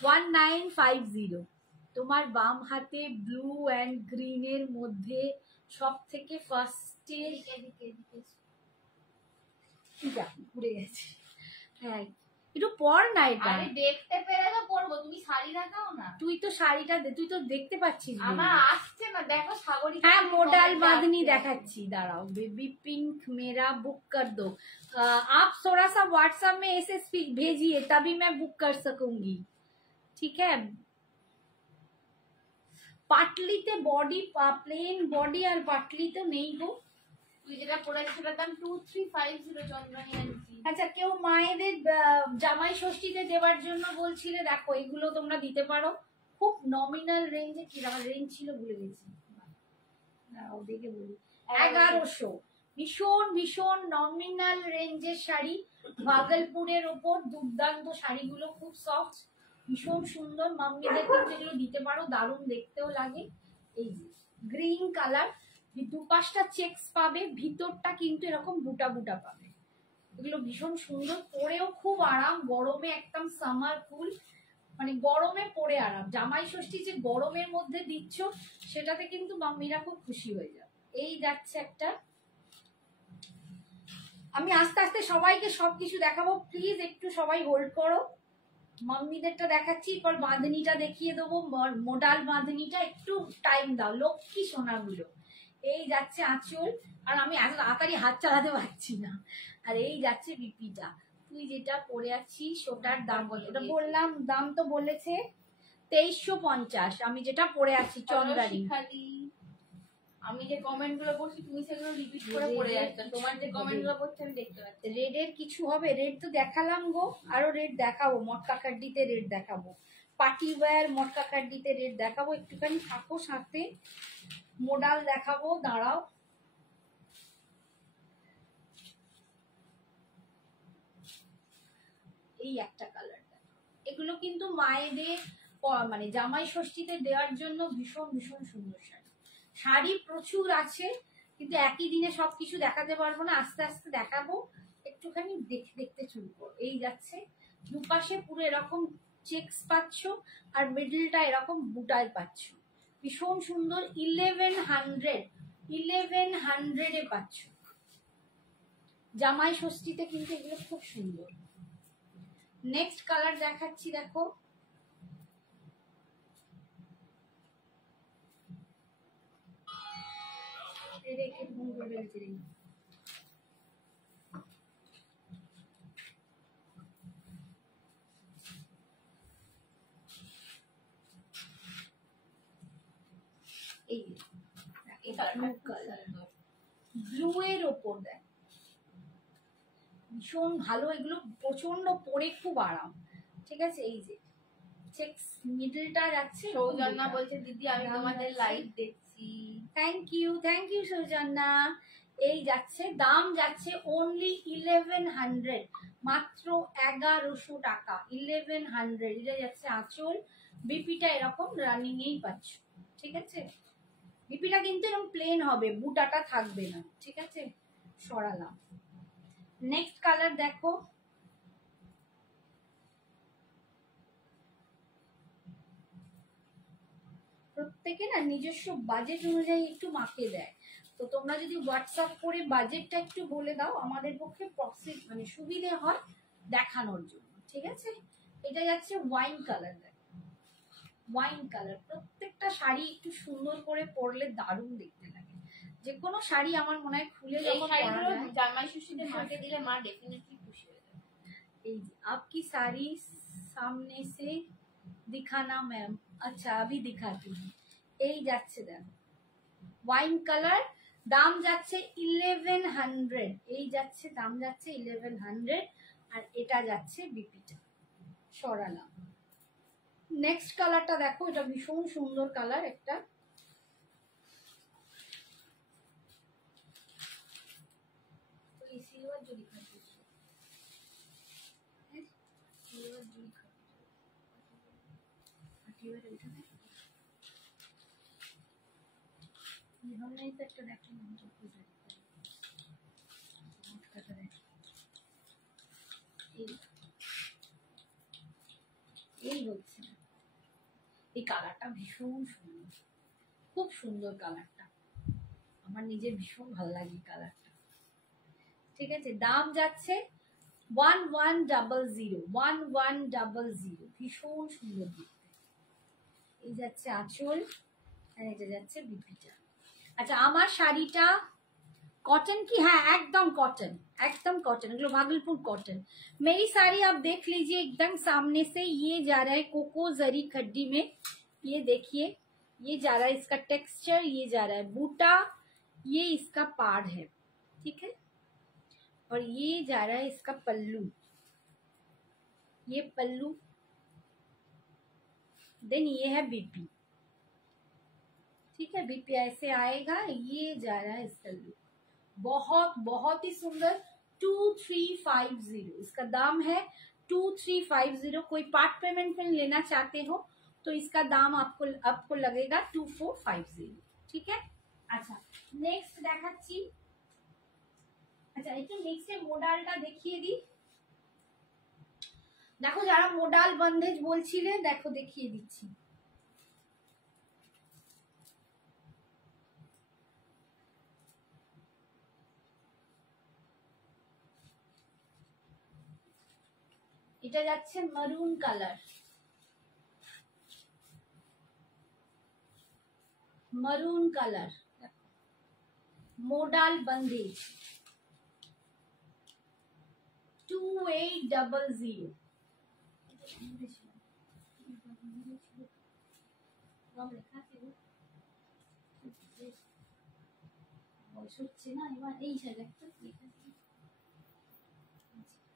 1950। তোমার বাম হাতে ব্লু অ্যান্ড গ্রিনের মধ্যে সব থেকে ফার্স্টে ঘুরে গেছে। হ্যাঁ, একটু পর না, এটা দেখতে পেরে তো পরবো, তুমি শাড়ি দেখাও না। তুই তো শাড়িটা তুই তো দেখতে পাচ্ছিস, আমার আসছে না, দেখো সাগরী। হ্যাঁ, মডেল বাঁধনি দেখাচ্ছি, দাঁড়াও। बेबी पिंक मेरा बुक कर दो, आप थोड़ा सा व्हाट्सएप में ऐसे भेजिए तभी मैं बुक कर सकूंगी, ठीक है। পাটলিতে বডি, প্লেন বডি আর পাটলিতে নেই গো। তুই যেটা পড়েছিস সেটার দাম 2350 চন্দ্রানী আনছি। আচ্ছা, কেউ মায়েদের জামাই ষষ্ঠীতে দেওয়ার জন্য বলছিলে, দেখো এগুলো তোমরা দিতে পারো। খুব নমিনাল রেঞ্জে, কি রেঞ্জ ছিল ভুলে গেছি, ওদিকে বলি 1100। ভীষণ ভীষণ নমিনাল রেঞ্জের শাড়ি, ভাগলপুরের ওপর দুর্দান্ত শাড়িগুলো, খুব সফট, ভীষণ সুন্দর। মাম্মিদের কিন্তু এগুলো দিতে পারো, দারুণ দেখতেও লাগে। এই যে গ্রিন কালার, দুপাশটা চেকস পাবে, ভিতরটা কিন্তু এরকম বুটা বুটা পাবে। এগুলো ভীষণ সুন্দর, পরেও খুব আরাম, গরমে একদম সামার ফুল, মানে গরমে পরে আরাম। জামাই ষষ্ঠী যে গরমের মধ্যে দিচ্ছ সেটাতে কিন্তু মাম্মিরা খুব খুশি হয়ে যাবে। এই যাচ্ছে একটা, আমি আস্তে আস্তে সবাইকে সবকিছু দেখাবো, প্লিজ একটু সবাই হোল্ড করো। মাম্মিদেরটা দেখাচ্ছি, এরপর বাঁধনিটা দেখিয়ে দেবো, মোডাল বাঁধনিটা, একটু টাইম দাও লক্ষ্মী সোনাগুলো। এই যাচ্ছে আঁচল, আর আমি এত তাড়াতাড়ি হাত চালাতে পারছি না। আর এই যাচ্ছে বিপিটা। তুই যেটা পরে আছিস ওটার দাম বল, ওটা বললাম, দাম তো বলেছে 2350। আমি যেটা পরে আছি চন্দ্রানী, আমি যে কমেন্ট গুলো পড়ছি তুমি সেগুলো রিপিট করে পড়ে যাচ্ছ, তোমার যে কমেন্ট গুলো পড়ছে আমি দেখতে পাচ্ছি। রেডের কিছু হবে? রেড তো দেখালাম গো, আরো রেড দেখাবো, মটকা কাড্ডিতে রেড দেখাবো, পার্টি ওয়্যার মটকা কাড্ডিতে রেড দেখাবো, একটুখানি থাকো সাথে। মোডাল দেখাবো, দাঁড়াও। এই একটা কালার, এগুলো কিন্তু মায়েদের মানে জামাই ষষ্ঠীতে দেওয়ার জন্য ভীষণ ভীষণ সুন্দর শাড়ি। শাড়ি প্রচুর আছে, কিন্তু একই দিনে সবকিছু দেখাতে পারবো না, আস্তে আস্তে দেখাবো, একটুখানি দেখতে শুরু করো। এই যাচ্ছে, দুপাশে পুরো এরকম চেকস পাচ্ছ, আর মিডলটা এরকম বুটাই পাচ্ছ, ভীষণ সুন্দর। 1100 পাচ্ছ জামাই ষষ্ঠীতে, কিন্তু এগুলো খুব সুন্দর। নেক্সট কালার দেখাচ্ছি, দেখো ব্লু এর ওপর দেখ, ভীষণ ভালো, এগুলো প্রচন্ড পরে খুব আরাম। ঠিক আছে, এই যে চেকস মিডলটা যাচ্ছে। সৌজন্যা বলছে দিদি আমি তোমাদের লাইভ দেখছি। Thank you Soujanya. এই যাচ্ছে, দাম যাচ্ছে অনলি 1100, মাত্র 1100 টাকা। 1100, এটা যাচ্ছে আঁচল, বিপিটা এরকম রানিং এই পাচ্ছ। ঠিক আছে, বিপিটা কিন্তু এরকম প্লেন হবে, বুটাটা থাকবে না। ঠিক আছে, সরালাম। নেক্সট কালার দেখো, প্রত্যেকে না নিজস্ব বাজেট অনুযায়ী একটু মাপে দেয়, তো তোমরা যদি হোয়াটসঅ্যাপ করে বাজেটটা একটু বলে দাও, আমাদের পক্ষে মানে সুবিধে হয় দেখানোর জন্য। ঠিক আছে, এটা যাচ্ছে ওয়াইন কালার, দেখো ওয়াইন কালার। প্রত্যেকটা শাড়ি একটু সুন্দর করে পরলে দারুণ দেখতে লাগে, যে কোনো শাড়ি আমার মনে হয় খুলে যখন পরা যায়, জামাই ষষ্ঠীতে মাকে দিলে মা ডেফিনেটলি খুশি হয়ে যাবে। এই যে आपकी साड़ी सामने से दिखाना मैम, अच्छा अभी दिखाती हूँ। এই যাচ্ছে দেখো ওয়াইন কালার, দাম যাচ্ছে 1100। এই যাচ্ছে, দাম যাচ্ছে 1100, আর এটা যাচ্ছে বিপিটা। সরালাম। নেক্সট কালারটা দেখো, এটা ভীষণ সুন্দর কালার একটা, সিলভার জরি খাচ্ছি, সিলভার জরি খাচ্ছি, একটা দেখো, এই হচ্ছে, এই কালারটা ভীষণ সুন্দর, খুব সুন্দর কালারটা, আমার নিজের ভীষণ ভালো লাগে কালারটা। ঠিক আছে, দাম যাচ্ছে 1100, ভীষণ সুন্দর দেখতে। এই যাচ্ছে আঁচল, আর এটা যাচ্ছে বিপিটা। अच्छा আমার শাড়িটা कॉटन की, हाँ एकदम कॉटन, एकदम कॉटन, भागलपुर कॉटन। मेरी साड़ी आप देख लीजिए, एकदम सामने से ये जा रहा है कोको जरी खड्डी में, ये देखिए, ये जा रहा है इसका टेक्सचर, ये जा रहा है बूटा, ये इसका पाड़ है, ठीक है। और ये जा रहा है इसका पल्लू, ये पल्लू, देन ये है बीपी, ठीक है। बीपी ऐसे आएगा, ये जा रहा है इसका लुक, बहुत बहुत ही सुंदर। 2350 इसका दाम है, 2350। कोई पार्ट पेमेंट में लेना चाहते हो तो इसका दाम आपको लगेगा 2450, ठीक है। আচ্ছা নেক্সট দেখাচ্ছি। আচ্ছা একটু নেক্সটে মোডালটা দেখিয়ে দিই। দেখো যারা মোডাল বন্ধেজ বলছিলে, দেখো দেখিয়ে দিচ্ছি। এটা যাচ্ছে মারুন কালার, মারুন কালার মোডাল বন্ধেজ 2800। হচ্ছে না এবার এই সাইডে একটা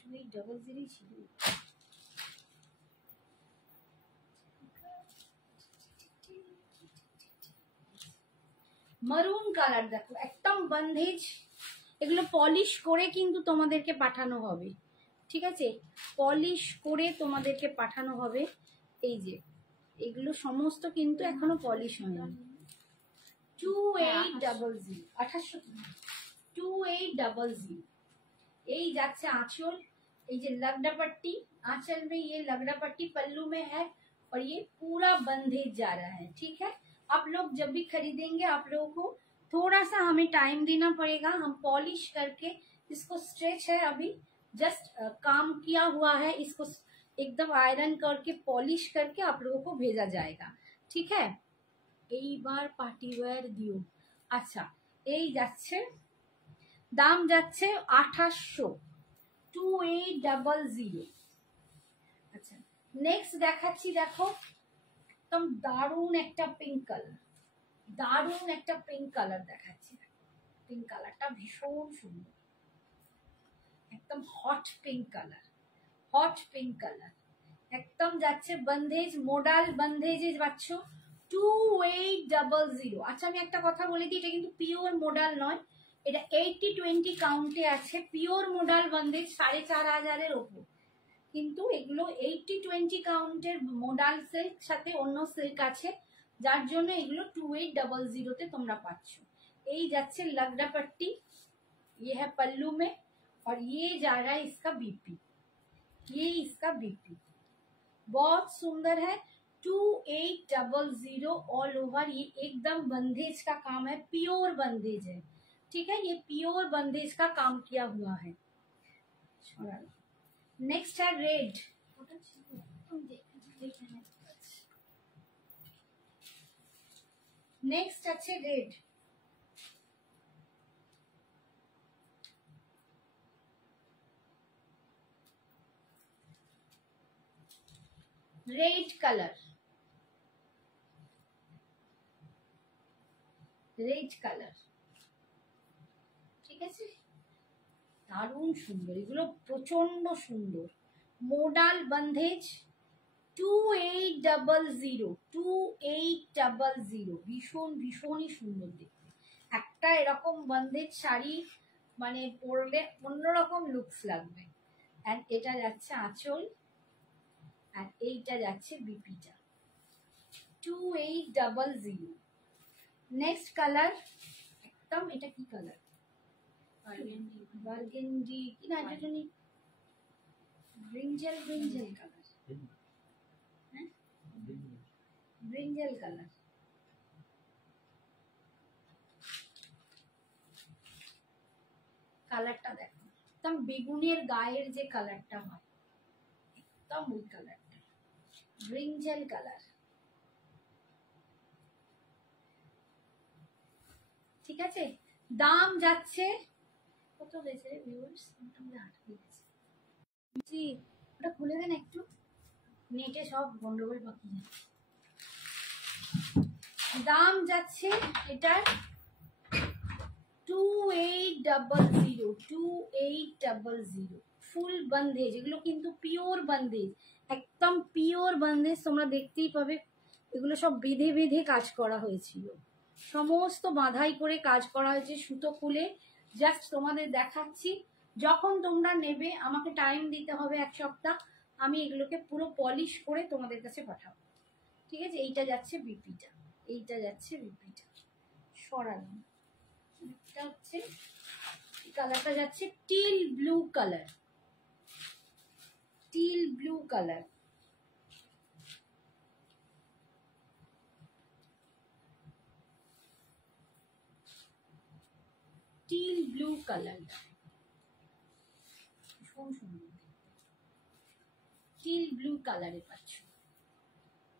2800 ছিল। মারুন কালার দেখো একদম বন্ধেজ, এগুলো পলিশ করে কিন্তু তোমাদেরকে পাঠানো হবে, ঠিক আছে। পলিশ করে তোমাদেরকে পাঠানো হবে। এই যে এগুলো সমস্ত কিন্তু এখনো পলিশ হয়নি। 2800 2800। এই যাচ্ছে आंचल, ये जो लगड़ा पट्टी आंचल में, ये लगड़ा पट्टी पल्लू में है और ये पूरा बंधेज जा रहा है, ठीक है। आप लोग जब भी खरीदेंगे आप लोगों को थोड़ा सा हमें टाइम देना पड़ेगा। हम पॉलिश करके इसको स्ट्रेच है अभी जस्ट काम किया हुआ है, इसको एकदम आयरन करके पॉलिश करके आप लोगों को भेजा जाएगा, ठीक है। এই বার পার্টি ওয়্যার দিও। আচ্ছা এই যাচ্ছে, দাম যাচ্ছে 2800, 2800। আচ্ছা নেক্সট দেখাচ্ছি, দেখো একদম দারুণ একটা পিঙ্ক কালার, দারুণ একটা পিঙ্ক কালার দেখাচ্ছি। পিঙ্ক কালারটা ভীষণ সুন্দর, একদম hot pink colour, hot pink colour একদম যাচ্ছে বন্ধেজ, মোডাল বন্ধেজে পাচ্ছ 2800। আচ্ছা আমি একটা কথা বলে দিই, এটা কিন্তু পিওর মোডাল নয়, এটা 80-20 কাউন্টে আছে। পিওর মোডাল বন্ধেজ 4500-এর ওপর, কিন্তু এগুলো 80-20 কাউন্টের মোডাল সিল্ক সাথে অন্য সিল্ক আছে, যার জন্য এগুলো 2800-তে তোমরা পাচ্ছ। এই যাচ্ছে लगड़ा पट्टी, ये है पल्लू में और ये जा रहा है इसका बीपी, ये इसका बीपी बहुत सुंदर है। 2800 ऑल ओवर। ये एकदम बंधेज का काम है, प्योर बंधेज है, ठीक है। ये प्योर बंधेज का काम किया हुआ है। नेक्स्ट है रेड, नेक्स्ट আছে red. Red colour, red colour, ঠিক আছে। দারুণ সুন্দর, এগুলো প্রচন্ড সুন্দর। মোডাল বন্ধেজ 2800, 2800 ভীষণ ভীষণই সুন্দর দেখতে। একটা এরকম বন্ধেজ শাড়ি মানে পরলে অন্যরকম লুকস লাগবে। এন্ড এটা যাচ্ছে আঁচল, আর এইটা যাচ্ছে বিপিটা 2800। নেক্সট কালার একদম, এটা কি কালার? বার্গেন্ডি কি না, এটা জানি ব্রিঞ্জেল, ব্রিঞ্জেল কালার, হ্যাঁ ব্রিঞ্জেল কালার। কালারটা দেখো একদম বেগুনের গায়ের যে কালারটা হয়, একদম ওই কালারটা, ব্রিঞ্জেল কালার, ঠিক আছে। দাম যাচ্ছে কত গেছে ভিউয়ার্স, মোটামুটি 8 হয়ে গেছে। জি ওটা খুলে দেন একটু, নেটে সব গন্ডগোল বাকি যায়। দাম যাচ্ছে এটার 2800, 2800 ফুল বন্ধেজ। এগুলো কিন্তু পিওর বন্ধেজ, একদম পিওর বন্ধেজ। তোমরা দেখতেই পাবে এগুলো সব বেঁধে বেঁধে কাজ করা হয়েছিল, সমস্ত বাঁধাই করে কাজ করা হয়েছে সুতো খুলে। জাস্ট তোমাদের দেখাচ্ছি, যখন তোমরা নেবে আমাকে টাইম দিতে হবে 1 সপ্তাহ, আমি এগুলোকে পুরো পলিশ করে তোমাদের কাছে পাঠাবো। ঠিক আছে, এইটা যাচ্ছে বিপিটা, এইটা যাচ্ছে বিপিটা সরালাম। এটা হচ্ছে কালারটা যাচ্ছে teal blue colour, teal blue colour. Teal blue কালারটা ভীষণ সুন্দর, টিল ব্লু কালারে পাচ্ছ।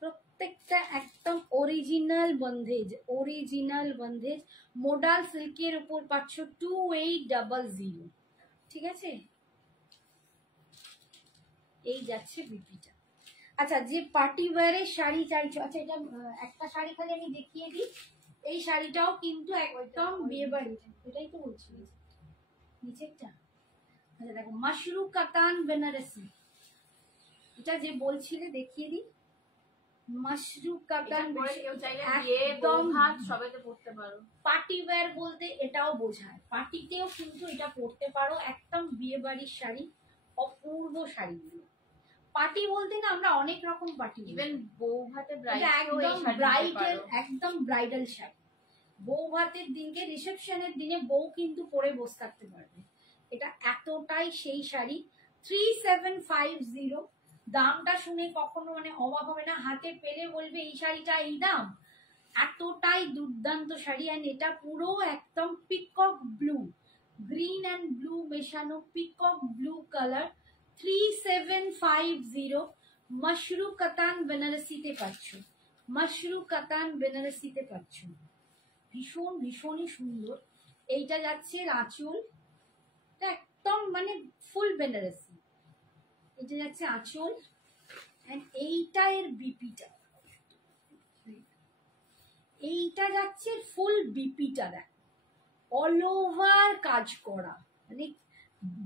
প্রত্যেকটা একদম original bandhej, original bandhej. Modal সিল্কের উপর পাচ্ছ 2800। ঠিক আছে, এই যাচ্ছে বিপিটা। আচ্ছা, যে পার্টি ওয়্যারের শাড়ি চাইছো, আচ্ছা এটা একটা শাড়ি খালি আমি দেখিয়ে দিই। এই শাড়িটাও কিন্তু একদম বিয়ে বাড়ি, এটাই তো বলছি নিচেরটা। আচ্ছা দেখো, মাশরু কাতান বেনারসি, এটা যে বলছিলে দেখিয়ে দিই। মাশরু কাতান একদম সবাইতে পড়তে পারো। পার্টি ওয়্যার বলতে এটাও বোঝায়, পার্টিতেও কিন্তু এটা পরতে পারো। একদম বিয়ে বাড়ির শাড়ি, অপূর্ব শাড়িগুলো। পার্টি বলতে না আমরা অনেক রকম পার্টি, ইভেন বউ ভাতে একদম ব্রাইডাল, একদম ব্রাইডাল শাড়ি। বউ ভাতের দিনকে, রিসেপশনের দিনে বউ কিন্তু পরে বসে থাকতে পারবে। এটা এতটাই সেই শাড়ি। 3750, দামটা শুনে কখনো মানে অবাক হবে না, হাতে পেলে বলবে এই শাড়িটা এই দাম। এতটাই দুর্দান্ত শাড়ি। অ্যান্ড এটা পুরো একদম peacock blue, green and blue মেশানো পিকক ব্লু কালার। 3750 মাশরু কাতান বেনারসিতে পাচ্ছ, মাশরু কাতান বেনারসিতে পাচ্ছ। ভীষণ ভীষণই সুন্দর। এইটা যাচ্ছে আঁচল, একদম মানে ফুল বেনারসি। এটা যাচ্ছে আঁচল, এন্ড এইটা এর বিপিটা, এইটা যাচ্ছে ফুল বিপিটা। দেখ অল ওভার কাজ করা, মানে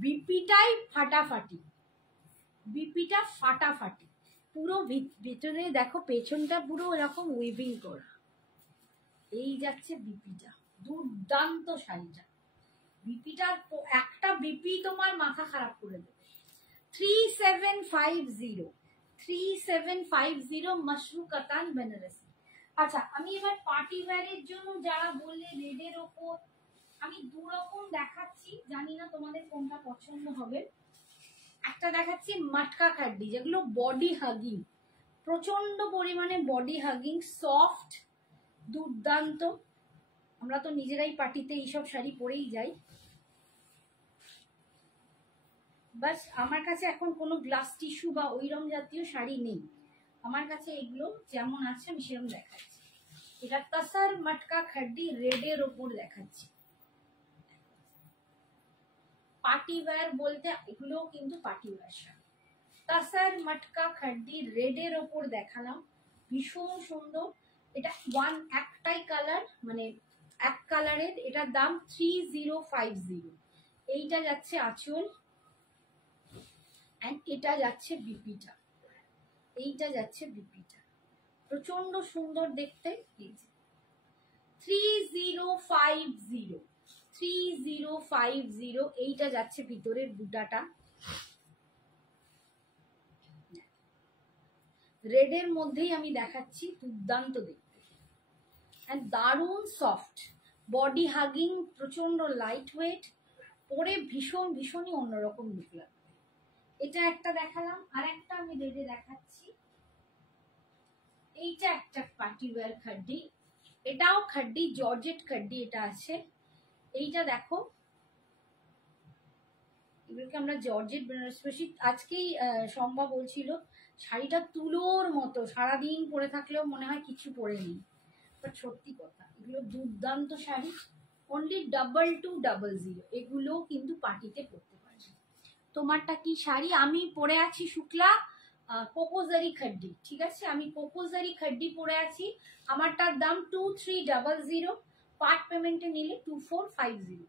বিপিটাই ফাটাফাটি, বিপিটা ফাটাফাটি পুরো। ভিতরে দেখো পেছনটা পুরো এরকম উইভিং করা। এই যাচ্ছে বিপিটা, দুর্দান্ত শাড়িটা। বিপিটার একটা বিপি তোমার মাথা খারাপ করে দেবে। 3750, 3750 মাশরু কাতান বেনারসি। আচ্ছা, আমি এবার পার্টি ওয়্যারের জন্য যারা বললে রেডের ওপর, আমি 2 রকম দেখাচ্ছি, জানি না তোমাদের কোনটা পছন্দ হবে। একটা দেখাচ্ছি মাটকা খাড্ডি, যেগুলো বডি হাগিং, প্রচন্ড পরিমাণে বডি হাগিং, সফট, দুর্দান্ত। আমরা তো নিজেরাই পার্টিতে এইসব শাড়ি পরেই যাই। বাস আমার কাছে এখন কোনো গ্লাস টিস্যু বা ওইরকম জাতীয় শাড়ি নেই, আমার কাছে এগুলো যেমন আছে আমি সেরকম দেখাচ্ছি। এটা তাসার মাটকা খাড্ডি রেডের ওপর দেখাচ্ছি। পার্টি ওয়্যার বলতে এগুলো কিন্তু পার্টি ওয়্যার শাড়ি। তাসার মাটকা খাড্ডি রেডের ওপর দেখালাম, ভীষণ সুন্দর। এটা একটাই কালার, মানে এক কালারের। এটার দাম 3050। এইটা যাচ্ছে আঁচল, এন্ড এটা যাচ্ছে বিপিটা, এইটা যাচ্ছে বিপিটা। প্রচন্ড সুন্দর দেখতে। 3050, 3050। এইটা যাচ্ছে ভিতরের বুটাটা, রেডের মধ্যেই আমি দেখাচ্ছি, দুর্দান্ত দেখতে। এন্ড দারুণ সফট, বডি হাগিং, প্রচন্ড লাইট ওয়েট, পরে ভীষণ ভীষণই অন্যরকম লুক লাগবে। এটা একটা দেখালাম, আর একটা আমি রেডে দেখাচ্ছি। এইটা একটা পার্টি ওয়্যার খাড্ডি, এটাও খাড্ডি, জর্জেট খাড্ডি এটা আছে। এইটা দেখো, এগুলোকে আমরা জর্জেট বেনারসি। আজকেই সম্ভব বলছিল শাড়িটা তুলোর মতো, সারাদিন পরে থাকলেও মনে হয় কিছু পরে নেই, বাট সত্যি কথা এগুলো দুর্দান্ত শাড়ি। অনলি 2200, এগুলো কিন্তু পার্টিতে পরতে পারবে। তোমারটা কি শাড়ি? আমি পরে আছি শুক্লা কোকোজারি খাড্ডি, ঠিক আছে? আমি কোকোজারি খাড্ডি পরে আছি, আমারটার দাম 2300, পার্ট পেমেন্টে নিলে 2450,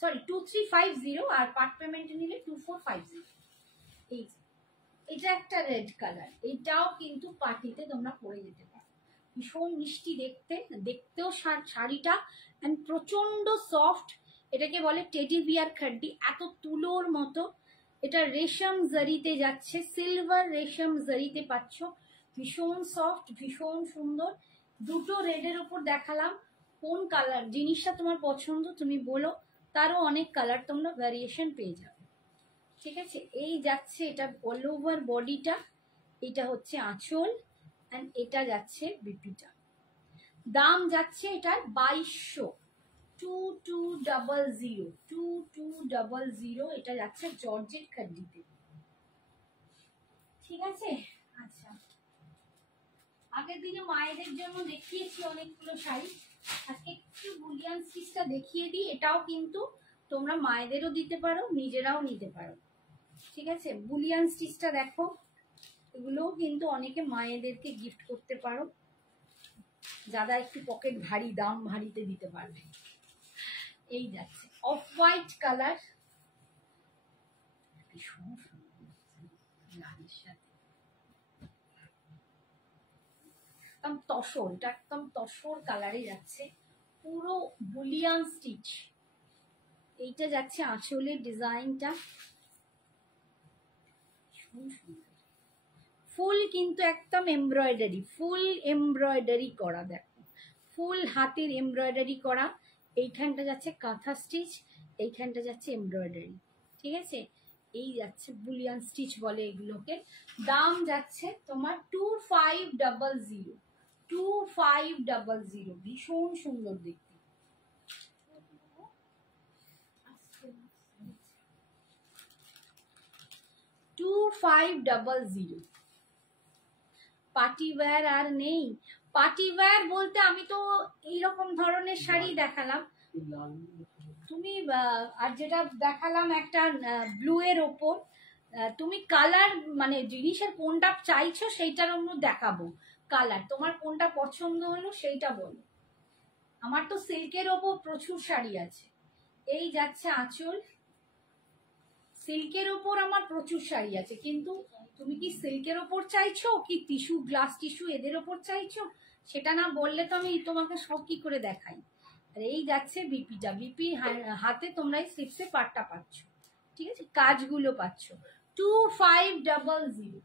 সরি 2350, আর পার্ট পেমেন্টে নিলে 2450। এই এটা একটা রেড কালার, এটাও কিন্তু পার্টিতে তোমরা পরে যেতে পারো, ভীষণ মিষ্টি দেখতে, দেখতেও শাড়িটা এন্ড প্রচন্ড সফট। এটাকে বলে টেডি বিয়ার খাড্ডি, এত তুলোর মতো। এটা রেশম জারিতে যাচ্ছে, সিলভার রেশম জারিতে পাচ্ছ, ভীষণ সফট, ভীষণ সুন্দর। দুটো রেডের ওপর দেখালাম, কোন কালার জিনিসটা তোমার পছন্দ তুমি বলো, তারও অনেক কালার তোমরা ভ্যারিয়েশন পেয়ে যাবে, ঠিক আছে? এই যাচ্ছে এটা অল ওভার বডিটা, এটা হচ্ছে আঁচল, এন্ড এটা যাচ্ছে বিপিটা। দাম যাচ্ছে এটার 2200, 2200, এটা যাচ্ছে জর্জেট খাড্ডিতে, ঠিক আছে? আচ্ছা, আগের দিনে মায়েদের জন্য দেখিয়েছি অনেকগুলো শাড়ি, আজকে একটু বুলিয়ান স্টিচটা দেখিয়ে দিই। এটাও কিন্তু তোমরা মায়েদেরও দিতে পারো, নিজেরাও নিতে পারো, ঠিক আছে? বুলিয়ান স্টিচটা দেখো, এগুলোও কিন্তু অনেকে মায়েদেরকে গিফট করতে পারো, যারা একটু পকেট ভারী, দাম ভারীতে দিতে পারবে। এই যাচ্ছে অফ হোয়াইট কালার, ভীষণ সুন্দর লালের সাথে, একদম তসর, এটা একদম তসর কালারে যাচ্ছে, পুরো বুলিয়ান স্টিচ। এইটা যাচ্ছে আঁচলের ডিজাইনটা, ফুল কিন্তু একদম এমব্রয়ডারি, ফুল এমব্রয়ডারি করা, দেখো ফুল হাতের এমব্রয়ডারি করা। এইখানটা যাচ্ছে কাঁথা স্টিচ, এইখানটা যাচ্ছে এমব্রয়ডারি, ঠিক আছে? এই যাচ্ছে বুলিয়ান স্টিচ বলে এগুলোকে। দাম যাচ্ছে তোমার 2500, 2500, ভীষণ সুন্দর দেখতে। পার্টি ওয়্যার আর নেই, পার্টি ওয়্যার বলতে আমি তো এইরকম ধরনের শাড়ি দেখালাম, তুমি আর যেটা দেখালাম একটা ব্লু এর ওপর, তুমি কালার মানে জিনিসের কোনটা চাইছো সেইটার অন্য দেখাবো, কালার তোমার কোনটা পছন্দ হলো সেইটা বলো। আমার তো সিল্কের ওপর প্রচুর শাড়ি আছে। এই যাচ্ছে আঁচল, সিল্কের ওপর আমার প্রচুর শাড়ি আছে, কিন্তু তুমি কি সিল্কের ওপর চাইছো কি টিস্যু, গ্লাস টিস্যু এদের ওপর চাইছো, সেটা না বললে তো আমি তোমাকে সব কি করে দেখাই। আর এই যাচ্ছে বিপিটা, বিপি হাতে তোমরা এই স্লিপসে পাটটা পাচ্ছ, ঠিক আছে? কাজগুলো পাচ্ছ 2500।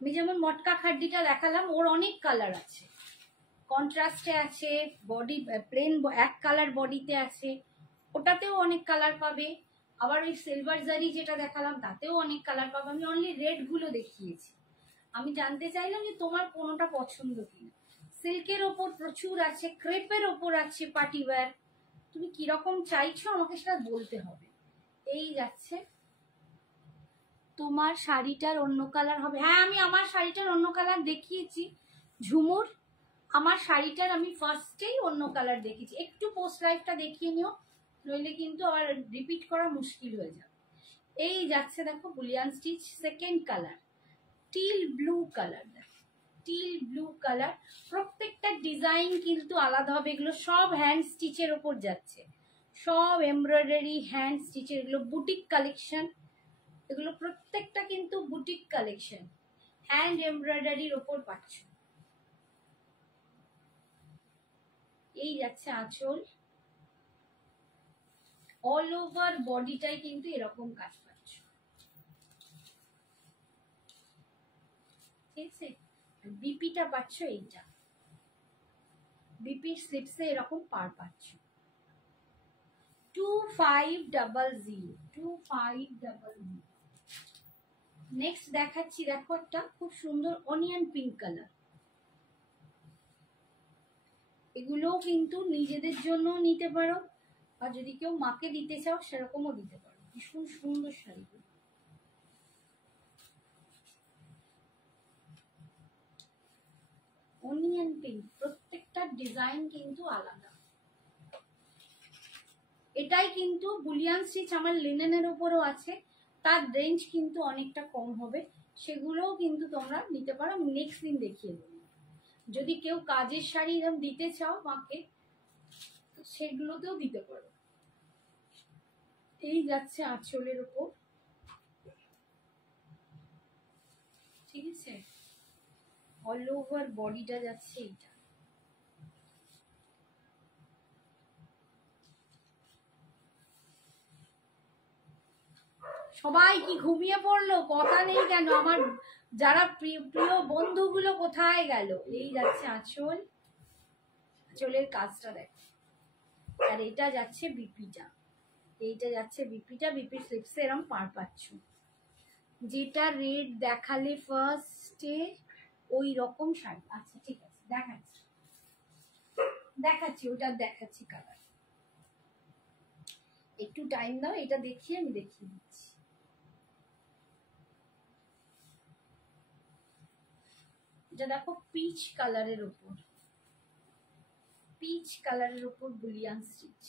আমি যেমন মটকা খাড্ডিটা দেখালাম, ওর অনেক কালার আছে, কন্ট্রাস্টে আছে, বডি প্লেন এক কালার বডিতে আছে, ওটাতেও অনেক কালার পাবে। আবার ওই সিলভার জারি যেটা দেখালাম তাতেও অনেক কালার পাবে। আমি অনলি রেড গুলো দেখিয়েছি, আমি জানতে চাইলাম যে তোমার কোনোটা পছন্দ কিনা। সিল্কের ওপর প্রচুর আছে, ক্রেপের ওপর আছে পার্টি ওয়্যার, তুমি কিরকম চাইছো আমাকে সেটা বলতে হবে। এই যাচ্ছে তোমার শাড়িটার অন্য কালার হবে, হ্যাঁ আমি আমার শাড়িটার অন্য কালার দেখিয়েছি ঝুমুর, আমার শাড়িটার আমি ফার্স্টেই অন্য কালার দেখিয়েছি, একটু পোস্ট লাইফটা দেখিয়ে নিও, নইলে কিন্তু আবার রিপিট করা মুশকিল হয়ে যাবে। এই যাচ্ছে দেখো Boolean stitch, second colour teal blue colour, teal blue colour, প্রত্যেকটা ডিজাইন কিন্তু আলাদা হবে, এগুলো সব হ্যান্ড স্টিচের ওপর যাচ্ছে, সব এমব্রয়ডারি হ্যান্ড স্টিচের, এগুলো বুটিক কালেকশন, এগুলো প্রত্যেকটা কিন্তু বুটিক কালেকশন, হ্যান্ড এমব্রয়ডারির ওপর পাচ্ছ। এই যাচ্ছে আঁচল, অল ওভার বডিটাই কিন্তু এরকম কাজ পাচ্ছ, ঠিক আছে? বিপিটা পাচ্ছ, এইটা বিপির স্লিপসে এরকম পার পাচ্ছ 2500। নেক্সট দেখাচ্ছি, দেখো একটা খুব সুন্দর অনিয়ন পিঙ্ক কালার, এগুলোও কিন্তু নিজেদের জন্য নিতে পারো, আর যদি কেউ মাকে দিতে চাও সেরকমও দিতে পারো, ভীষণ সুন্দর শাড়িগুলো। অনিয়ন পিঙ্ক, প্রত্যেকটা ডিজাইন কিন্তু আলাদা। এটাই কিন্তু বুলিয়ান স্টিচ আমার লিনেনের উপরও আছে, তার রেঞ্জ কিন্তু অনেকটা কম হবে, সেগুলোও কিন্তু তোমরা নিতে পারো। আমি নেক্সট দিন দেখিয়ে দেবো। যদি কেউ কাজের শাড়ি এরকম দিতে চাও মাকে, সেগুলোতেও দিতে পারো। এই যাচ্ছে আঁচলের উপর, ঠিক আছে, অল ওভার বডিটা যাচ্ছে এইটা। সবাই কি ঘুমিয়ে পড়লো? কথা নেই কেন? আমার যারা প্রিয় বন্ধুগুলো কোথায় গেল? এই যাচ্ছে আঁচল, আঁচলের কাজটা দেখো। আর এটা যাচ্ছে বিপিটা, এইটা যাচ্ছে বিপিটা, বিপির স্লিপসে এরকম পার পাচ্ছ। যেটা রেড দেখালে ফার্স্টে ওই রকম শাড়ি। আচ্ছা ঠিক আছে, দেখাচ্ছি দেখাচ্ছি, ওটা দেখাচ্ছি কালার। একটু টাইম দাও, এটা দেখিয়ে আমি দেখিয়ে দিচ্ছি। এটা দেখো পিচ কালারের উপর, পিচ কালারের উপর বুলিয়ান স্টিচ।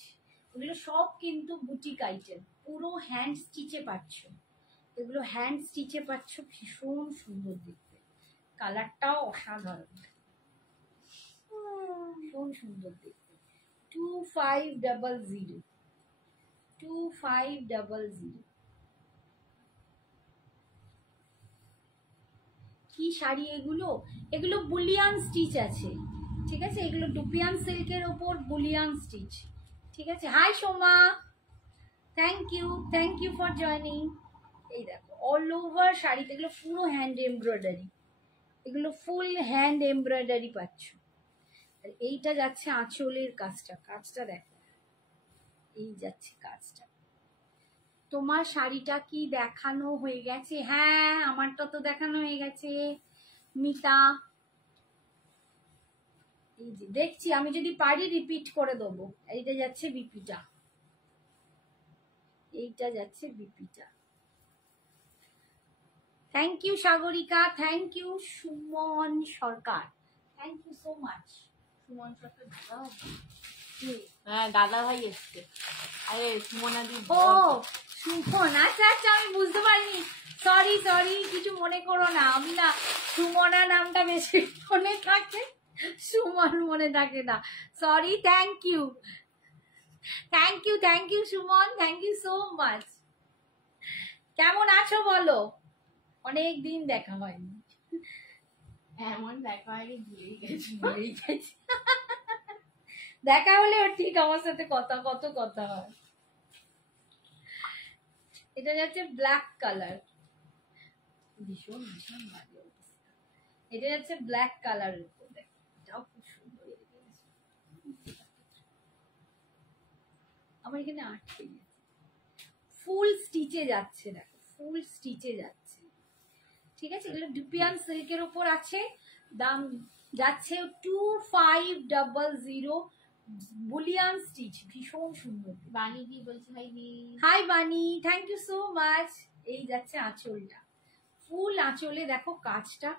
এগুলো সব কিন্তু বুটিক আইটেম, পুরো হ্যান্ড স্টিচে পাচ্ছ। এগুলো হ্যান্ড স্টিচে পাচ্ছ, ভীষণ সুন্দর দেখতে, কালারটাও অসাধারণ, ভীষণ সুন্দর দেখতে। 2500, 2500। কি শাড়ি এগুলো? এগুলো বুলিয়ান স্টিচ আছে, ঠিক আছে, এগুলো ডুপিয়ান সিল্কের ওপর বুলিয়ান স্টিচ, ঠিক আছে। Hi Soma, thank you for joining. এই দেখো অল ওভার শাড়িতে এগুলো পুরো হ্যান্ড এমব্রয়ডারি, এগুলো ফুল হ্যান্ড এমব্রয়ডারি পাচ্ছ। আর এইটা যাচ্ছে আঁচলের কাজটা, কাজটা দেখো, এই যাচ্ছে কাজটা। তোমার শাড়িটা কি দেখানো হয়ে গেছে? হ্যাঁ, আমারটা তো দেখানো হয়ে গেছে মিতা। এই যে দেখছি, আমি যদি পারি রিপিট করে দেবো। এইটা যাচ্ছে বিপিটা, এইটা যাচ্ছে বিপিটা। Thank you Sagarika, thank you Suman Sarkar, thank you so much. Suman Sarkar দাদা? হ্যাঁ দাদা ভাই এসছে। আরে সুমনাদি। ও সুমন, আচ্ছা আচ্ছা, আমি বুঝতে পারিনি, সরি সরি, কিছু মনে করো না। আমি না সুমনা নামটা বেশি মনে থাকে, সুমন মনে থাকে না, sorry. Thank you Suman, thank you so much. কেমন আছো বলো? অনেক দিন দেখা হয়নি। এমন দেখা হয়নি, ভুলেই গেছি। দেখা হলে ঠিক আমার সাথে কত কথা হয়। এটা যাচ্ছে ব্ল্যাক কালার, ভীষণ ভীষণ বাজে অবস্থা। এটা যাচ্ছে ব্ল্যাক কালারের উপর, দেখো এটাও খুব সুন্দর। আমার এখানে আটকে গেছে, ফুল স্টিচে যাচ্ছে, দেখো ফুল স্টিচে যাচ্ছে, ঠিক আছে। এগুলো ডুপিয়ান সিল্কের উপর আছে, দাম যাচ্ছে 2500, বুলিয়ান স্টিচ, ভীষণ সুন্দর। বানি কি বলছে? হাই বানি, থ্যাংক ইউ সো মাচ। এই যাচ্ছে আঁচলটা, ফুল আঁচলে দেখো কাজটা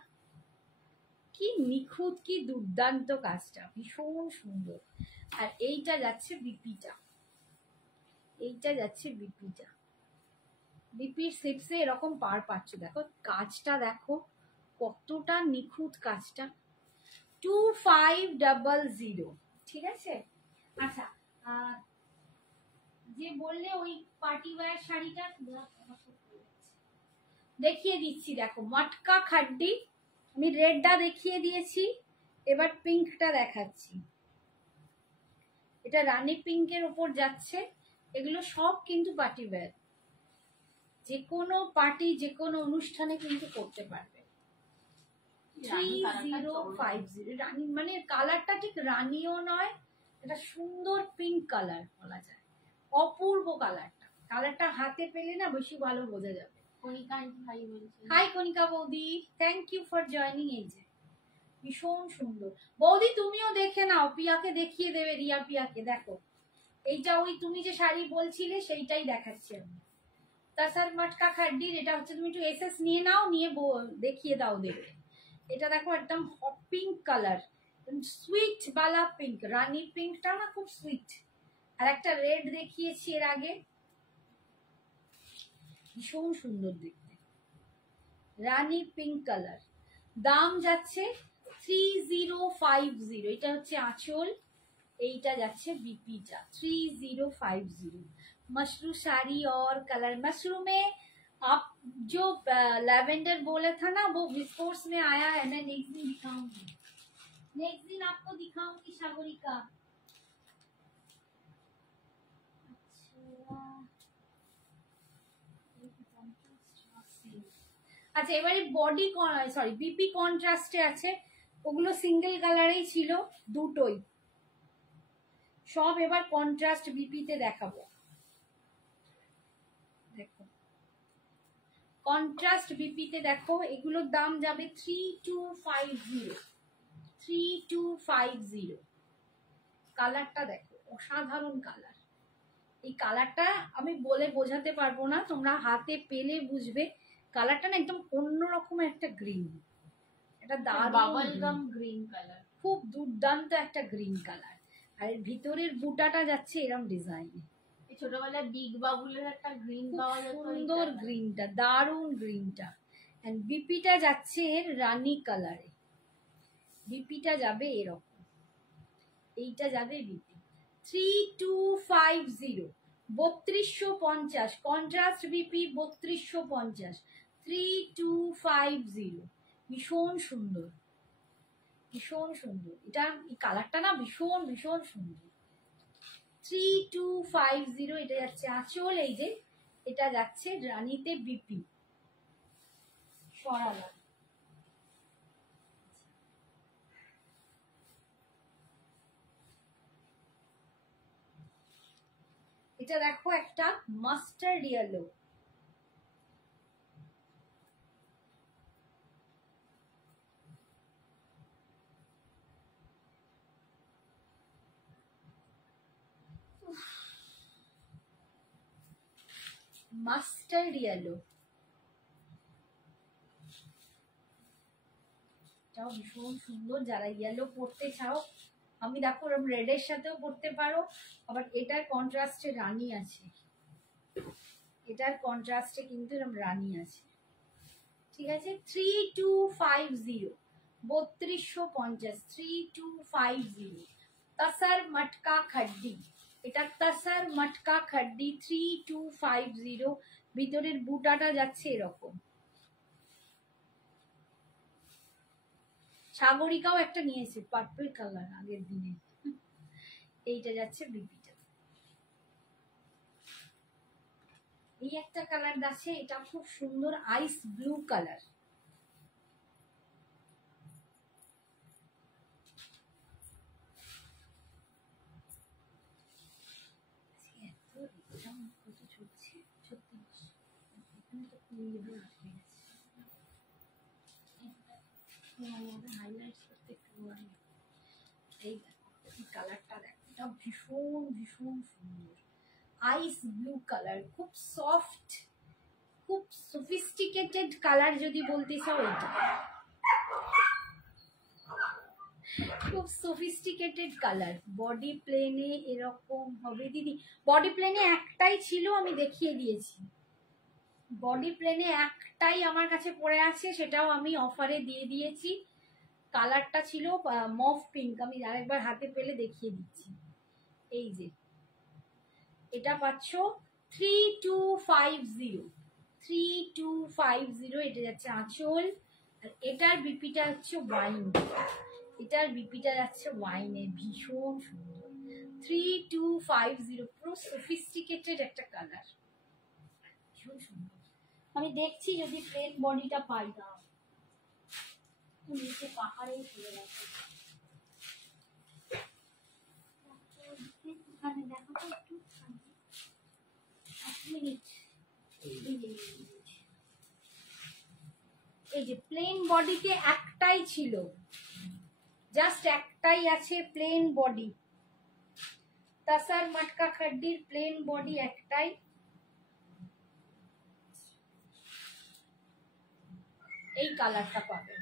কি নিখুঁত, কি দুর্দান্ত কাজটা, ভীষণ সুন্দর। আর এইটা যাচ্ছে বিপিটা, এইটা যাচ্ছে বিপিটা, বিপির সিক্সে এরকম পার পাচ্ছ। দেখো কাজটা দেখো কতটা নিখুঁত কাজটা, 2500, ঠিক আছে। আচ্ছা, যে বললে ওই পার্টি ওয়্যার শাড়িটা দেখিয়ে দিচ্ছি, দেখো মটকা খাড্ডি, আমি রেডটা দেখিয়ে দিয়েছি, এবার পিঙ্কটা দেখাচ্ছি। এটা রানী পিঙ্কের উপর যাচ্ছে, এগুলো সব কিন্তু পার্টি ওয়্যার, যে কোনো পার্টি যে কোনো অনুষ্ঠানে কিন্তু করতে পারবে। 3050, রানী মানে কালারটা ঠিক রানীও নয়, এটা সুন্দর পিঙ্ক কালার বলা যায়, অপূর্ব কালারটা। কালারটা হাতে পেলে না বেশি ভালো বোঝা যাবে। কণিকা আন্টি ভাই বলছে। হাই কণিকা বৌদি, থ্যাংক ইউ ফর জয়নিং। এই যে ভীষণ সুন্দর বৌদি, তুমিও দেখে নাও, পিয়াকে দেখিয়ে দেবে, রিয়া পিয়াকে। দেখো এইটা ওই তুমি যে শাড়ি বলছিলে সেইটাই দেখাচ্ছি আমি, তাছাড়া মটকা খাড্ডির। এটা হচ্ছে তুমি একটু এসএস নিয়ে নাও, নিয়ে দেখিয়ে দাও, দেবে এটা দেখো একদম হট পিঙ্ক কালার, সুইট বালা পিঙ্ক, রানী পিঙ্কটা না খুব সুইট। আর একটা রেড দেখিয়েছি এর আগে, ভীষণ সুন্দর দেখতে, রানী পিঙ্ক কালার। দাম যাচ্ছে 3050। এটা হচ্ছে আঁচল, এইটা যাচ্ছে বিপিটা 3050। मशरूम साड़ी और कलर, मशरूम में आप जो लैवेंडर बोला था ना वो विस्कोर्स में आया है, मैं नेक्स्ट दिन दिखाऊंगी, नेक्स्ट दिन आपको दिखाऊंगी सागरिका। আচ্ছা এবারে বডি, সরি বিপি কন্ট্রাস্টে আছে, ওগুলো সিঙ্গেল কালারেই ছিল দুটোই, সব এবার কন্ট্রাস্ট বিপিতে দেখাবো। দেখো কন্ট্রাস্ট বিপিতে দেখো, এগুলোর দাম যাবে 3250, 3250। কালারটা দেখো অসাধারণ কালার, এই কালারটা আমি বলে বোঝাতে পারবো না, তোমরা হাতে পেলে বুঝবে। কালারটা না একদম অন্যরকম একটা গ্রিন, এটা বাবল গাম গ্রিন কালার, খুব দুর্দান্ত একটা গ্রিন কালার। আর এর ভিতরের বুটাটা যাচ্ছে এরকম ডিজাইনে, ছোটবেলায় বিগ বাবুলের একটা গ্রিন পাওয়া যেত, সুন্দর গ্রিনটা, দারুণ গ্রিনটা। এন্ড বিপিটা যাচ্ছে এর রানী কালারে, বিপিটা যাবে এরকম, এইটা যাবে বিপি 3250, 3250 কন্ট্রাস্ট বিপি 3250, 3250। ভীষণ সুন্দর, ভীষণ সুন্দর, এটা এই কালারটা না ভীষণ ভীষণ সুন্দর। 3250 এটা যাচ্ছে আঁচল, এই যে এটা যাচ্ছে রানীতে বিপি সরালা। এটা দেখো একটা মাস্টার্ড ইয়েলো, মাস্টার্ড ইয়েলো, এটাও ভীষণ সুন্দর। যারা ইয়েলো পরতে চাও, আমি দেখো রেডের সাথেও পরতে পারো, আবার এটার কন্ট্রাস্টে রানী আছে, এটার কন্ট্রাস্টে কিন্তু এরকম রানী আছে, ঠিক আছে। 3250, 3250, 3250। तसर मटका खड्डी, এটা तसर मटका खड्डी 3250। ভিতরের বুটাটা যাচ্ছে এরকম। সাগরিকাও একটা নিয়েছে পার্পল কালার আগের দিনে, এইটা যাচ্ছে বিপিটা। এই একটা কালার আছে, এটা খুব সুন্দর আইস ব্লু কালার, কালারটা দেখো, এটা ভীষণ ভীষণ সুন্দর আইস ব্লু কালার, খুব সফট, খুব সফিস্টিকেটেড কালার যদি বলতে চাও, এটা খুব সফিস্টিকেটেড কালার। বডি প্লেনে এরকম হবে দিদি, বডি প্লেনে একটাই ছিল, আমি দেখিয়ে দিয়েছি, বডি প্লেনে একটাই আমার কাছে পড়ে আছে, সেটাও আমি অফারে দিয়ে দিয়েছি। কালারটা ছিল মফ পিঙ্ক, আমি আরেকবার হাতে পেলে দেখিয়ে দিচ্ছি। এই যে এটা পাচ্ছ 3250, 3250। এটা যাচ্ছে আঁচল, আর এটার বিপিটা হচ্ছে ওয়াইন, এটার বিপিটা যাচ্ছে ওয়াইনে, ভীষণ সুন্দর। 3250 পুরো সফিস্টিকেটেড একটা কালার, ভীষণ সুন্দর। আমি দেখছি যদি প্লেন বডিটা পাই না, নিচে পাহাড়েই চলে গেছে, ওখানে দেখো তো একটু, এক মিনিট। এই যে প্লেন বডিতে একটাই ছিল, জাস্ট একটাই আছে প্লেন বডি, তাসার মটকা খাড্ডির প্লেন বডি একটাই। এই কালারটা পাবে,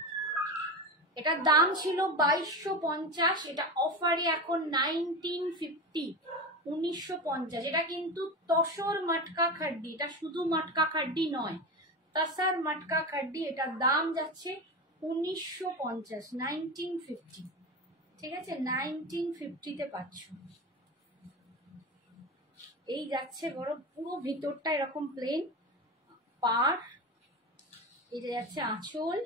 এটার দাম ছিল 2250, এটা অফারে এখন 1950, 1950। এটা কিন্তু তসর মটকা খাড্ডি, এটা শুধু মটকা খাড্ডি নয়, তসর মটকা খাড্ডি। এটার দাম যাচ্ছে 1950, 1950। ঠিক আছে, 1950-তে পাচ্ছ। এই যাচ্ছে বড়, পুরো ভিতরটা এরকম প্লেন, পার, এটা যাচ্ছে আঁচল,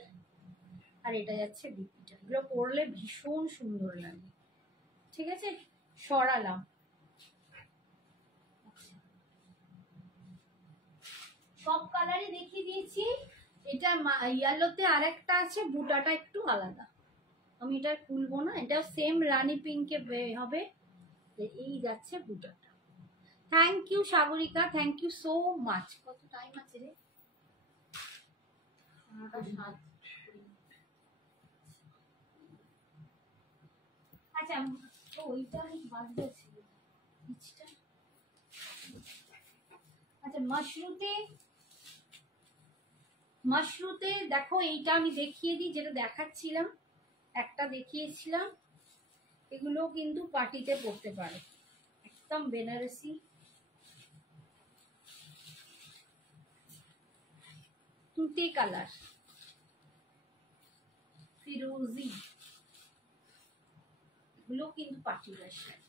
আর এটা যাচ্ছে বিপিটা। এগুলো পরলে ভীষণ সুন্দর লাগে। ঠিক আছে, সরালাম। সব কালারই দেখিয়ে দিয়েছি। এটা ইয়েলোতে আরেকটা আছে, বুটাটা একটু আলাদা, আমি এটা খুলবো না। এটা সেম রানী পিঙ্কে হবে। এই যাচ্ছে বুটাটা। Thank you Sagarika, thank you so much. কত টাইম আছে রে? 9:07। আচ্ছা, ওইটা বাদ দিয়েছিল। আচ্ছা, মাশরুতে দেখো, এইটা আমি দেখিয়ে দিই, যেটা দেখাচ্ছিলাম, একটা দেখিয়েছিলাম। এগুলো কিন্তু পার্টিতে পড়তে পারে, একদম বেনারসি। তুতে কালার, ফিরোজি, এগুলো কিন্তু পার্টি ওয়ার শাড়ি,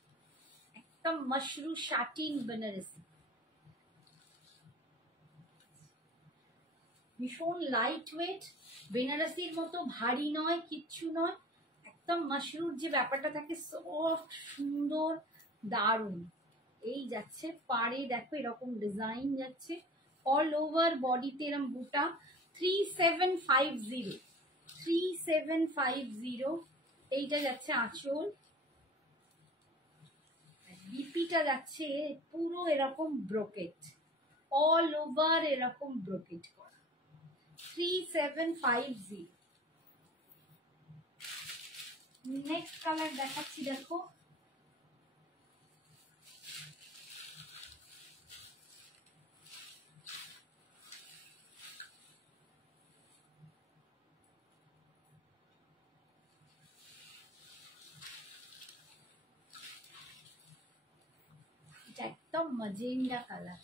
একদম মাশরু শাটিন বেনারসি। ভীষণ লাইট ওয়েট, বেনারসির মতো ভারী নয়, কিচ্ছু নয়, একদম মাশরুর যে ব্যাপারটা থাকে, সফট, সুন্দর, দারুণ। এই যাচ্ছে পাড়ে, দেখো এরকম ডিজাইন যাচ্ছে, অল ওভার বডিতে এরকম বুটা। 3750, 3750। এইটা যাচ্ছে আঁচল, বিপিটা যাচ্ছে পুরো এরকম ব্রোকেট, অল ওভার এরকম ব্রোকেট করা। 3750। নেক্সট কালার দেখাচ্ছি, দেখো এটা একদম মজেন্ডা কালার,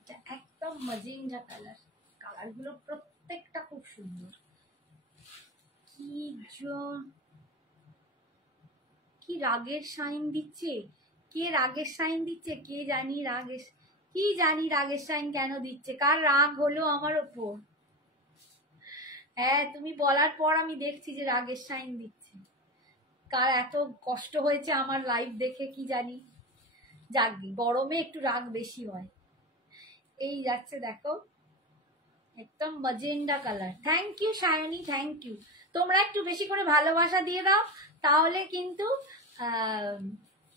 এটা একদম মজেন্ডা কালার। কালারগুলো প্রত্যেকটা খুব সুন্দর। কি রাগের সাইন দিচ্ছে, কে রাগের সাইন দিচ্ছে, কে জানি রাগের, কি জানি রাগের সাইন কেন দিচ্ছে, কার রাগ হলো আমার ওপর। হ্যাঁ, তুমি বলার পর আমি দেখছি যে রাগের সাইন দিচ্ছে, কার এত কষ্ট হয়েছে আমার লাইভ দেখে কি জানি। যাক, গরমে একটু রাগ বেশি হয়। এই যাচ্ছে দেখো, একদম magenta colour. Thank you Sayani, thank you. তোমরা একটু বেশি করে ভালোবাসা দিয়ে দাও, তাহলে কিন্তু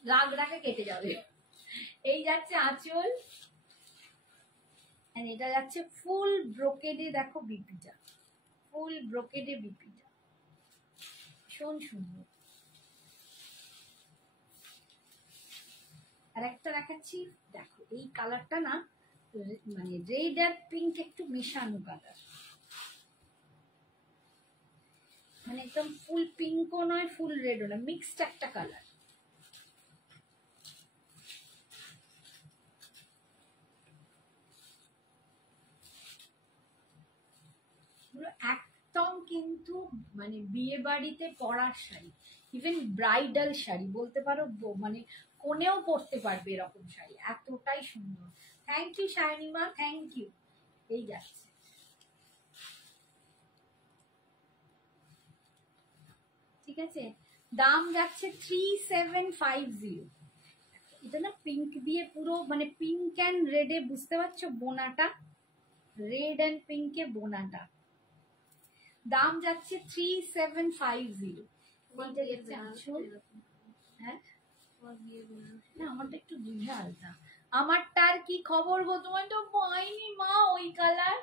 রাগটাকে কেটে যাবে। এই যাচ্ছে আঁচল, এটা যাচ্ছে ফুল ব্রোকেডে, দেখো বিপিটা, ফুল ব্রোকেডে বিপিটা, ভীষণ সুন্দর। আর একটা দেখাচ্ছি, দেখো এই কালারটা না, মানে রেড আর পিঙ্ক একটু মেশানো কালার, মানে একদম ফুল পিঙ্কও নয়, ফুল রেডও নয়, মিক্সড একটা কালার। একদম কিন্তু মানে বিয়ে বাড়িতে পরার শাড়ি, ইভেন ব্রাইডাল শাড়ি বলতে পারো, মানে কোনেও পরতে পারবে এরকম শাড়ি, এতটাই সুন্দর। Thank you Shayanima, thank you. এই যাচ্ছে, ঠিক আছে, দাম যাচ্ছে 3750। এটা না পিঙ্ক দিয়ে পুরো, মানে পিঙ্ক অ্যান্ড রেডে, বুঝতে পারছো বোনাটা, রেড অ্যান্ড পিঙ্কে বোনাটা। দাম যাচ্ছে 3750। হ্যাঁ, না আমারটা একটু বুঝে আলতা। আমারটার কি খবর গো, তোমার তো পাইনি মা ওই কালার,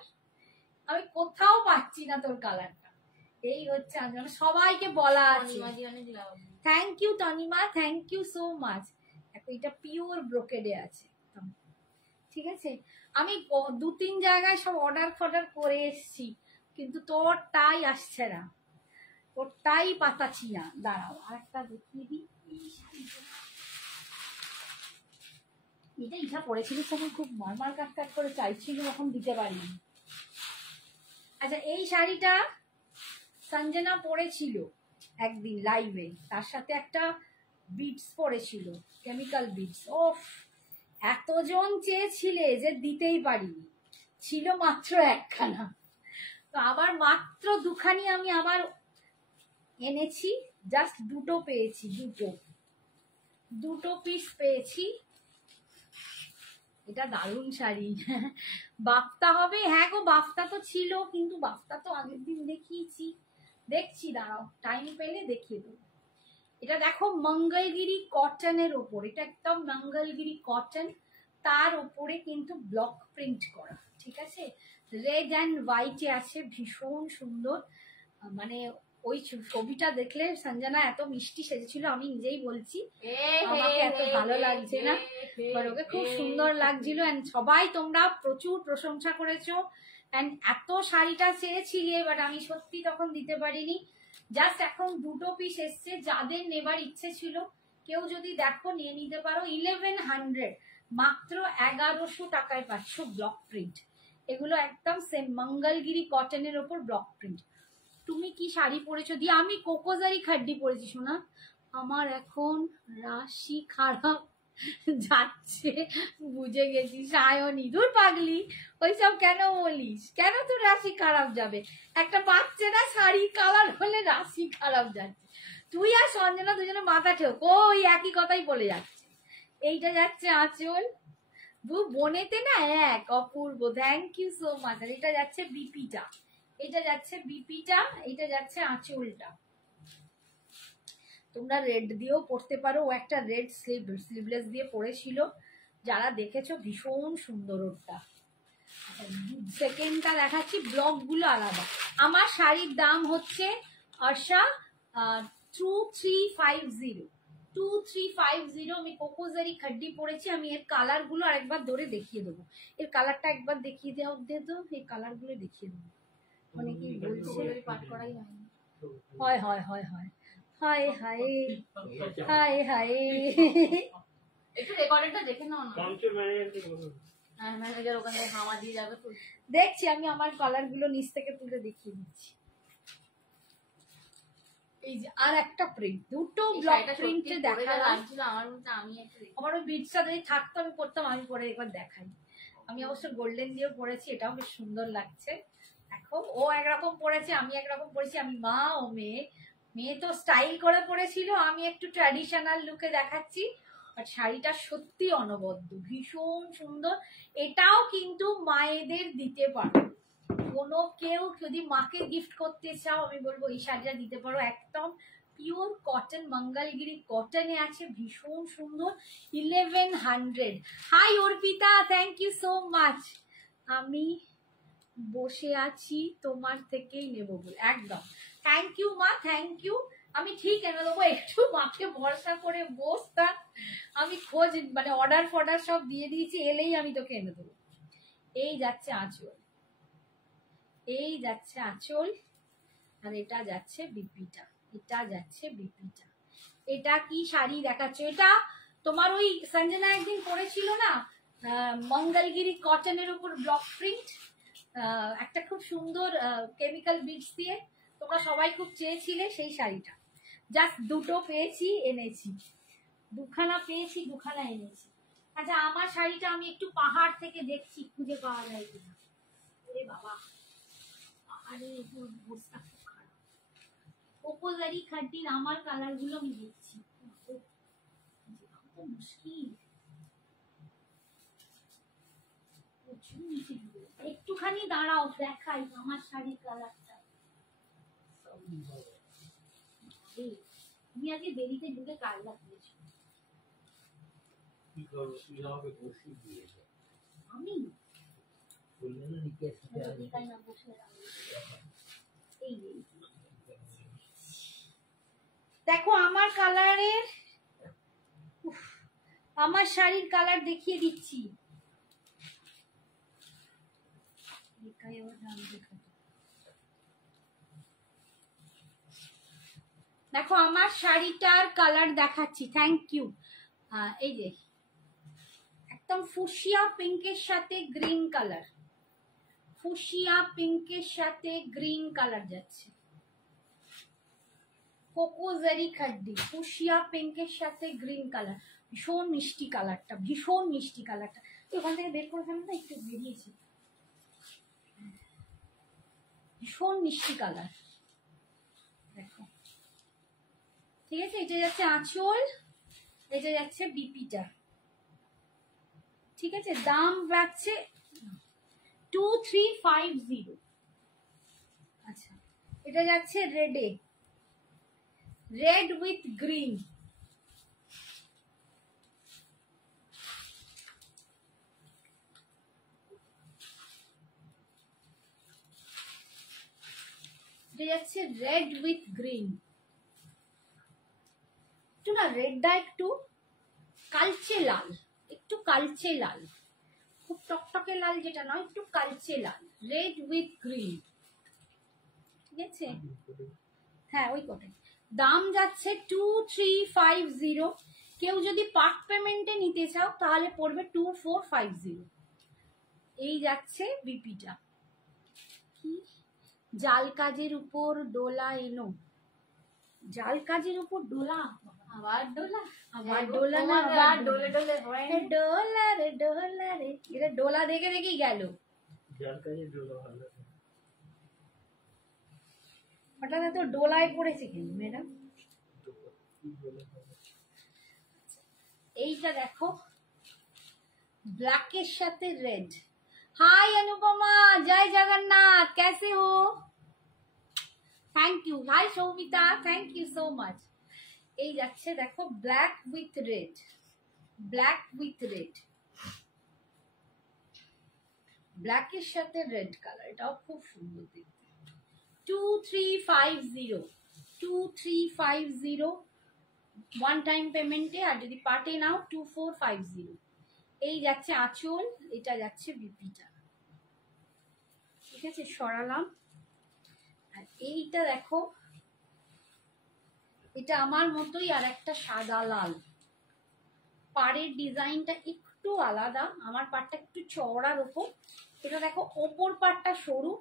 আমি কোথাও পাচ্ছি না তোর কালারটা। এই হচ্ছে, আমি সবাইকে বলা আছে। Thank you Tanima, thank you so much. এটা পিওর ব্রোকেডে আছে, ঠিক আছে। আমি 2-3 জায়গায় সব অর্ডার ফর্ডার করে এসছি, কিন্তু তোরটাই আসছে না। কোটাই পাতাছি না। দাঁড়াও আর একটা দেখিয়ে দিই। এটা ইচ্ছা পড়েছিল তখন খুব নর্মাল কাট করে চাইছিল, তখন দিতে পারিনি। আচ্ছা, এই শাড়িটা সঞ্জনা পরেছিল একদিন লাইভে, তার সাথে একটা বিটস পরেছিল, কেমিক্যাল বিটস। ওফ, এতজন চেয়েছিলে যে দিতেই পারিনি, ছিল মাত্র একখানা। তো আবার মাত্র দুখানি আমি আবার এনেছি, জাস্ট দুটো পেয়েছি, দুটো পিস পেয়েছি। এটা দারুণ শাড়ি। বাফতা হবে? হ্যাঁ গো, বাফতা তো ছিল, কিন্তু বাফতা তো আগের দিন দেখিয়েছি, দেখছি, দাঁড়াও টাইম পেলে দেখিয়ে দেবো। এটা দেখো মঙ্গলগিরি কটনের ওপর, এটা একদম মঙ্গলগিরি কটন, তার ওপরে কিন্তু ব্লক প্রিন্ট করা, ঠিক আছে, রেড অ্যান্ড হোয়াইটে আছে, ভীষণ সুন্দর। মানে ওই ছবিটা দেখলে সঞ্জনা এত মিষ্টি সেজেছিল, আমি নিজেই বলছি আমাকে এত ভালো লাগছে না, বাট ওকে খুব সুন্দর লাগছিল। এন্ড সবাই তোমরা প্রচুর প্রশংসা করেছো, এন্ড এত শাড়িটা চেয়েছিলে, বাট আমি সত্যি তখন দিতে পারিনি। জাস্ট এখন দুটো পিস এসছে, যাদের নেবার ইচ্ছে ছিল কেউ যদি দেখো নিয়ে নিতে পারো। 1100, মাত্র 1100 টাকায় পাচ্ছ ব্লক প্রিন্ট। এগুলো একদম সেম মঙ্গলগিরি কটনের ওপর ব্লক প্রিন্ট। তুমি কি শাড়ি পরেছো দিয়ে? আমি কোকোজারি খাড্ডি পরেছি সোনা। আমার এখন রাশি খারাপ যাচ্ছে, বুঝে গেছি সায়নী। দূর পাগলি, ওইসব কেন বলিস? কেন তোর রাশি খারাপ যাবে? একটা বাচ্চা না শাড়ি কালার হলে রাশি খারাপ যাচ্ছে? তুই আর সঞ্জনা দুজনে মাথা ঠেক, ওই একই কথাই বলে যাচ্ছে। এইটা যাচ্ছে আঁচল, দু বোনেতে না এক অপূর্ব, থ্যাংক ইউ সো মাচ। আর এটা যাচ্ছে বিপিটা, এটা যাচ্ছে বিপিটা, এটা যাচ্ছে আঁচলটা। তোমরা রেড দিয়েও পরতে পারো, ও একটা রেড স্লিভলেস দিয়ে পরেছিল, যারা দেখেছো ভীষণ সুন্দর ওটা। সেকেন্ডটা দেখাচ্ছি, ব্লক গুলো আলাদা। আমার শাড়ির দাম হচ্ছে আশা 2350, 2350। আমি কোকোজারি খাড্ডি পরেছি। আমি এর কালার গুলো আরেকবার ধরে দেখিয়ে দেবো, এর কালারটা একবার দেখিয়ে দেওয়া তো, এই কালার গুলো দেখিয়ে দেবো। অনেকেই বলছে পাঠ করাই হয়নি। হয় হয় হয় হয় হায় হায় হায় হায়। একটু রেকর্ডটা দেখে নাও না, ম্যানেজার ওখানে হাওয়া দিয়ে যাবে তো। দেখছি, আমি আমার কালার গুলো নিচ থেকে তুলে দেখিয়ে দিচ্ছি। এই যে আর একটা প্রিন্ট, দুটো ব্লক প্রিন্টে দেখালাম। আমার ওই বিটসটা যদি থাকতো আমি পরতাম, আমি পরে একবার দেখাই। আমি অবশ্য গোল্ডেন দিয়েও পরেছি, এটাও বেশ সুন্দর লাগছে। দেখো, ও একরকম পরেছে, আমি একরকম পরেছি। আমি মা ও মেয়ে, মেয়ে তো স্টাইল করে পরেছিল, আমি একটু ট্র্যাডিশনাল লুকে দেখাচ্ছি। আর শাড়িটা সত্যি অনবদ্য, ভীষণ সুন্দর। এটাও কিন্তু মায়েদের দিতে পারো, কোনো কেউ যদি মাকে গিফট করতে চাও, আমি বলবো এই শাড়িটা দিতে পারো। একদম পিওর কটন, মঙ্গলগিরি কটনে আছে, ভীষণ সুন্দর। 1100। Hi Arpita, thank you so much. আমি বসে আছি তোমার থেকেই নেবো বলে, একদম থ্যাংক ইউ মা, থ্যাংক ইউ। আমি ঠিক এনে দেবো, একটু মাকে ভরসা করে বসতা। আমি খোঁজ মানে অর্ডার ফর্ডার সব দিয়ে দিয়েছি, এলেই আমি তোকে এনে দেবো। এই যাচ্ছে আঁচল, এই যাচ্ছে আঁচল, আর এটা যাচ্ছে বিপিটা, এটা যাচ্ছে বিপিটা। এটা কি শাড়ি দেখাচ্ছ? এটা তোমার ওই সঞ্জনা একদিন পরেছিল না, মঙ্গলগিরি কটনের উপর ব্লক প্রিন্ট, একটা খুব সুন্দর কেমিক্যাল বিটস দিয়ে, তোমরা সবাই খুব চেয়েছিলে সেই শাড়িটা। জাস্ট দুটো পেয়েছি, এনেছি, দুখানা পেয়েছি, দুখানা এনেছি। আচ্ছা, আমার শাড়িটা আমি একটু পাহাড় থেকে দেখছি খুঁজে পাওয়া যায় কিনা। ওরে বাবা, আরে অবস্থা খুব খারাপ। কোকোজারি খাড্ডির আমার কালার গুলো আমি দেখছি, মুশকিল। একটুখানি দাঁড়াও, দেখাই আমার শাড়ির কালারটা। তুমি আজকে দেরিতে ঢুকে কাজটা করেছো। আমি দেখো আমার কালারের, আমার শাড়ির কালার দেখিয়ে দিচ্ছি। দেখো আমার শাড়িটার কালার দেখাচ্ছি, থ্যাংক ইউ। এই যে একদম ফুশিয়া পিঙ্কের সাথে গ্রিন কালার, ফুশিয়া পিঙ্কের সাথে গ্রিন কালার যাচ্ছে, কোকোজারি খাড্ডি, ফুশিয়া পিঙ্কের সাথে গ্রিন কালার, ভীষণ মিষ্টি কালারটা, ভীষণ মিষ্টি কালারটা। ওখান থেকে বের করে ফেলো না, একটু বেরিয়েছি, ভীষণ মিষ্টি কালার দেখো। ঠিক আছে, এটা যাচ্ছে আঁচল, এটা যাচ্ছে বিপিটা। ঠিক আছে, দাম রাখছে 2350। আচ্ছা, এটা যাচ্ছে রেডে, রেড উইথ গ্রিন। এটা যাচ্ছে রেড উইথ গ্রিন। একটু না রেডটা একটু কালচে লাল, একটু কালচে লাল, খুব টকটকে লাল যেটা নয়, একটু কালচে লাল, রেড উইথ গ্রিন। ঠিক আছে, হ্যাঁ ওই কোটাই। দাম যাচ্ছে 2350। কেউ যদি পার্ট পেমেন্টে নিতে চাও তাহলে পড়বে 2450। এই যাচ্ছে বিপিটা। কি জাল কাজের উপর ডোলা এনো, জাল কাজের উপর ডোলা, আবার ডোলা, আবার ডোলা না, আবার ডোলে ডোলে ডোলা রে ডোলা রে, এটা ডোলা দেখে দেখেই গেল। জাল কাজের ডোলা ভালো, হঠাৎ এত ডোলায় পড়েছে কেন ম্যাডাম? এইটা দেখো ব্ল্যাকের সাথে রেড। হাই অনুপমা, জয় জগন্নাথ, कैसे हो? Thank you. Hi Soumita, thank you so much. এই যাচ্ছে দেখো black with red, black with red, ব্ল্যাকের সাথে রেড কালার, এটাও খুব সুন্দর দেখতে। 2350, 2350 ওয়ান টাইম পেমেন্টে, আর যদি পার্টে নাও 2450। এই যাচ্ছে আঁচল, এটা যাচ্ছে বিপিটা। ঠিক আছে, সরালাম। আর এইটা দেখো, এটা আমার মতোই আর একটা সাদা লাল, পাড়ের ডিজাইনটা একটু আলাদা, আমার পাড়টা একটু চওড়ার ওপর, এটা দেখো ওপর পাড়টা সরু,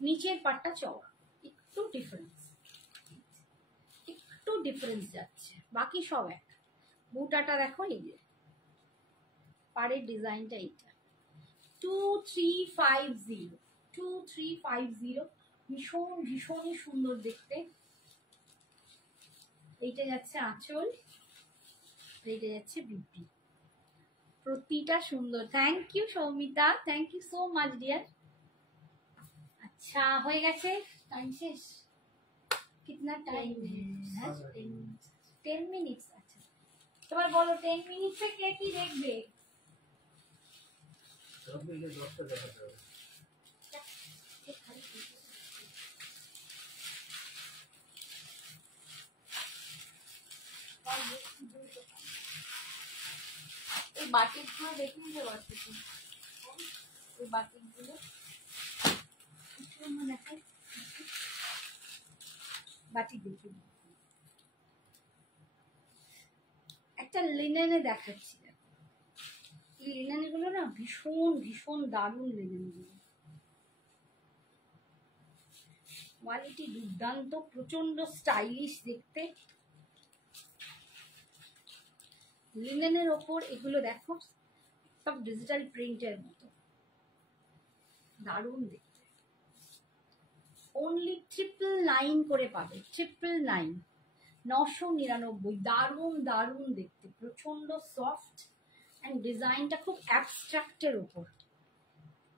নিচের পাড়টা চওড়া, একটু ডিফারেন্স, একটু ডিফারেন্স যাচ্ছে, বাকি সব এক। বুটাটা দেখো, এই যে পাড়ের ডিজাইনটা এইটা। 2350, 2350, ভীষণ ভীষণই সুন্দর দেখতে। এইটা যাচ্ছে আঁচল, এইটা যাচ্ছে বিপি, প্রতিটা সুন্দর। Thank you Soumita, thank you so much dear. আচ্ছা হয়ে গেছে, টাইম শেষ। কিতনা টাইম হ্যাঁ? 10 মিনিটস। আচ্ছা তোমার বলো 10 মিনিটসে কে কি দেখবে? সব মিলে 10টা দেখাতে হবে। এই বাটিকগুলো দেখে নিতে পারছি, এই বাটিকগুলো বাটি দেখি, একটা লিনেনে দেখাচ্ছি। এই লিনেন গুলো না ভীষণ ভীষণ দারুণ লিনেন গুলো, কোয়ালিটি দুর্দান্ত, প্রচন্ড স্টাইলিশ দেখতে। লিনেনের ওপর এগুলো দেখো সব ডিজিটাল প্রিন্টের মতো, দারুণ দেখতে। অনলি 999 করে পাবে, 999, 999। দারুণ দারুণ দেখতে, প্রচন্ড সফট, অ্যান্ড ডিজাইনটা খুব অ্যাবস্ট্রাক্টের ওপর,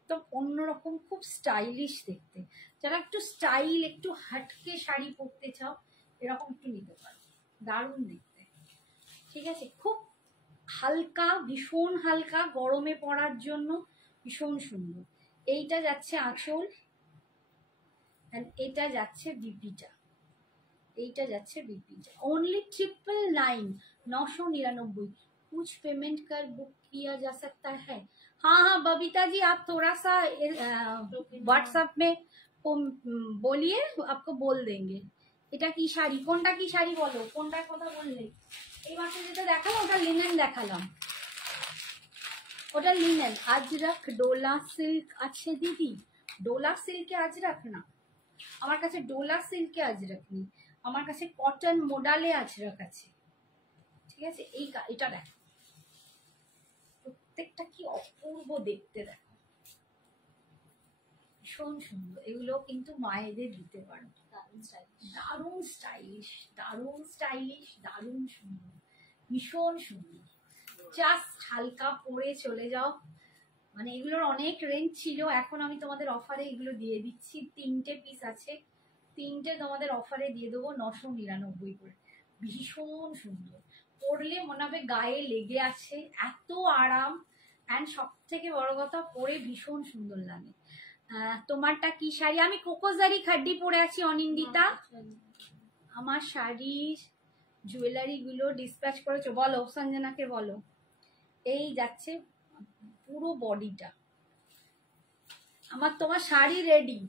তো অন্যরকম, খুব স্টাইলিশ দেখতে। যারা একটু স্টাইল, একটু হাটকে শাড়ি পরতে চাও, এরকম একটু নিতে পারো, দারুণ দেখতে। ঠিক আছে, খুব হালকা, ভীষণ হালকা, গরমে পরার জন্য ভীষণ সুন্দর। এইটা যাচ্ছে আঁচল, এটা যাচ্ছে বিপিটা, এইটা যাচ্ছে বিপিটা। অনলি 999, 999। कुछ पेमेंट कर बुक किया जा सकता है? हाँ हाँ बबीता जी, आप थोड़ा सा व्हाट्सएप में बोलिए, आपको बोल देंगे এটা কি শাড়ি, কোনটা কি শাড়ি বলো, কোনটার কথা বললে? এই মাসে যেটা দেখালাম ওটা লিনেন দেখালাম, ওটা লিনেন। আজরাক ডোলা সিল্ক আছে দিদি, ডোলা সিল্কে আজরাক না, আমার কাছে ডোলা সিল্কে আজরাক নেই, আমার কাছে কটন মোডালে আজরাক আছে, ঠিক আছে। এটা দেখো প্রত্যেকটা কি অপূর্ব দেখতে, দেখো ভীষণ সুন্দর। এগুলো কিন্তু মায়েদের দিতে পারো, দারুণ স্টাইলিশ, দারুণ স্টাইলিশ, দারুণ সুন্দর, ভীষণ সুন্দর। জাস্ট হালকা পরে চলে যাও, মানে এগুলোর অনেক রেঞ্জ ছিল, এখন আমি তোমাদের অফারে এগুলো দিয়ে দিচ্ছি। 3টে পিস আছে, 3টে তোমাদের অফারে দিয়ে দেবো 999 করে। ভীষণ সুন্দর, পরলে মনে হবে গায়ে লেগে আছে, এত আরাম, অ্যান্ড সব থেকে বড় কথা পরে ভীষণ সুন্দর লাগে। তোমারটা কি শাড়ি? আমি কোকোজারি খাড্ডি পরে আছি অনিন্দিতা। আমার শাড়ির জুয়েলারি গুলো ডিসপ্যাচ করেছো, বলো সঞ্জনাকে বলো। এই যাচ্ছে পুরো বডিটা আমার, তোমার শাড়ি রেডি,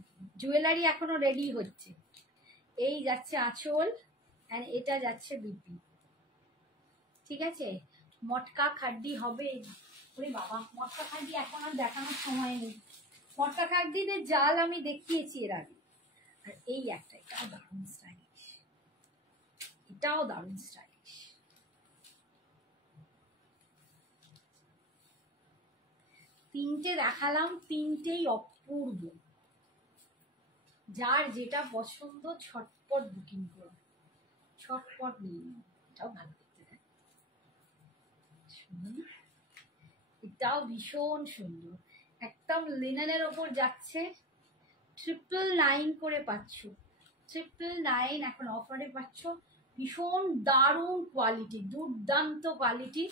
জুয়েলারি এখনো রেডি হচ্ছে। এই যাচ্ছে আঁচল, এন্ড এটা যাচ্ছে বিপি, ঠিক আছে। মটকা খাড্ডি হবে, ওরে বাবা মটকা খাড্ডি এখন আর দেখানোর সময় নেই, মটকা খাড্ডিদের জাল আমি দেখিয়েছি এর আগে। আর এই একটা, এটাও দারুণ স্টাইলিশ, এটাও দারুণ স্টাইলিশ। তিনটে দেখালাম, তিনটেই অপূর্ব, যার যেটা পছন্দ ছটপট বুকিং করো, ছটপট নিয়ে নাও। এটাও ভালো দেখতে, এটাও ভীষণ সুন্দর, একদম লিনেনের ওপর যাচ্ছে, 999 করে পাচ্ছ, 999 এখন অফারে পাচ্ছ। ভীষণ দারুণ কোয়ালিটি, দুর্দান্ত কোয়ালিটি,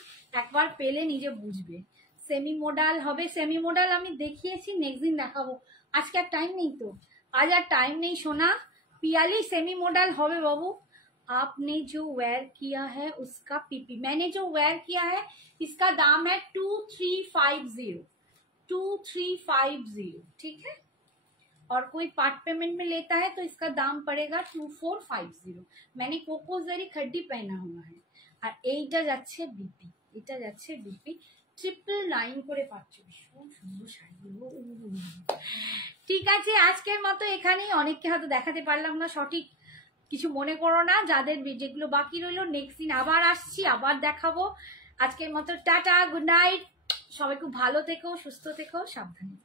একবার পেলে নিজে বুঝবে। সেমি মোডাল হবে, সেমি মোডাল আমি দেখিয়েছি, নেক্সট দিন দেখাবো, আজকে আর টাইম নেই তো, আজ আর টাইম নেই সোনা। पियाली सेमी मॉडल होवे बाबू। आपने जो वेयर किया है उसका पीपी, मैंने जो वेयर किया है इसका दाम है 2350, 2350, ठीक है। और कोई पार्ट पेमेंट में लेता है तो इसका दाम पड़ेगा 2450। मैंने कोकोजरी खड्डी पहना हुआ है। और এইটা যাচ্ছে বিপি, এটা যাচ্ছে বিপি, 999 করে পাচ্ছ, ভীষণ সুন্দর শাড়িগুলো। ঠিক আছে, আজকের মতো এখানেই, অনেককে হয়তো দেখাতে পারলাম না, সঠিক কিছু মনে করো না, যাদের যেগুলো বাকি রইলো নেক্সট দিন আবার আসছি, আবার দেখাবো। আজকের মতো টাটা, গুড নাইট, সবাই খুব ভালো থেকো, সুস্থ থেকো, সাবধানে।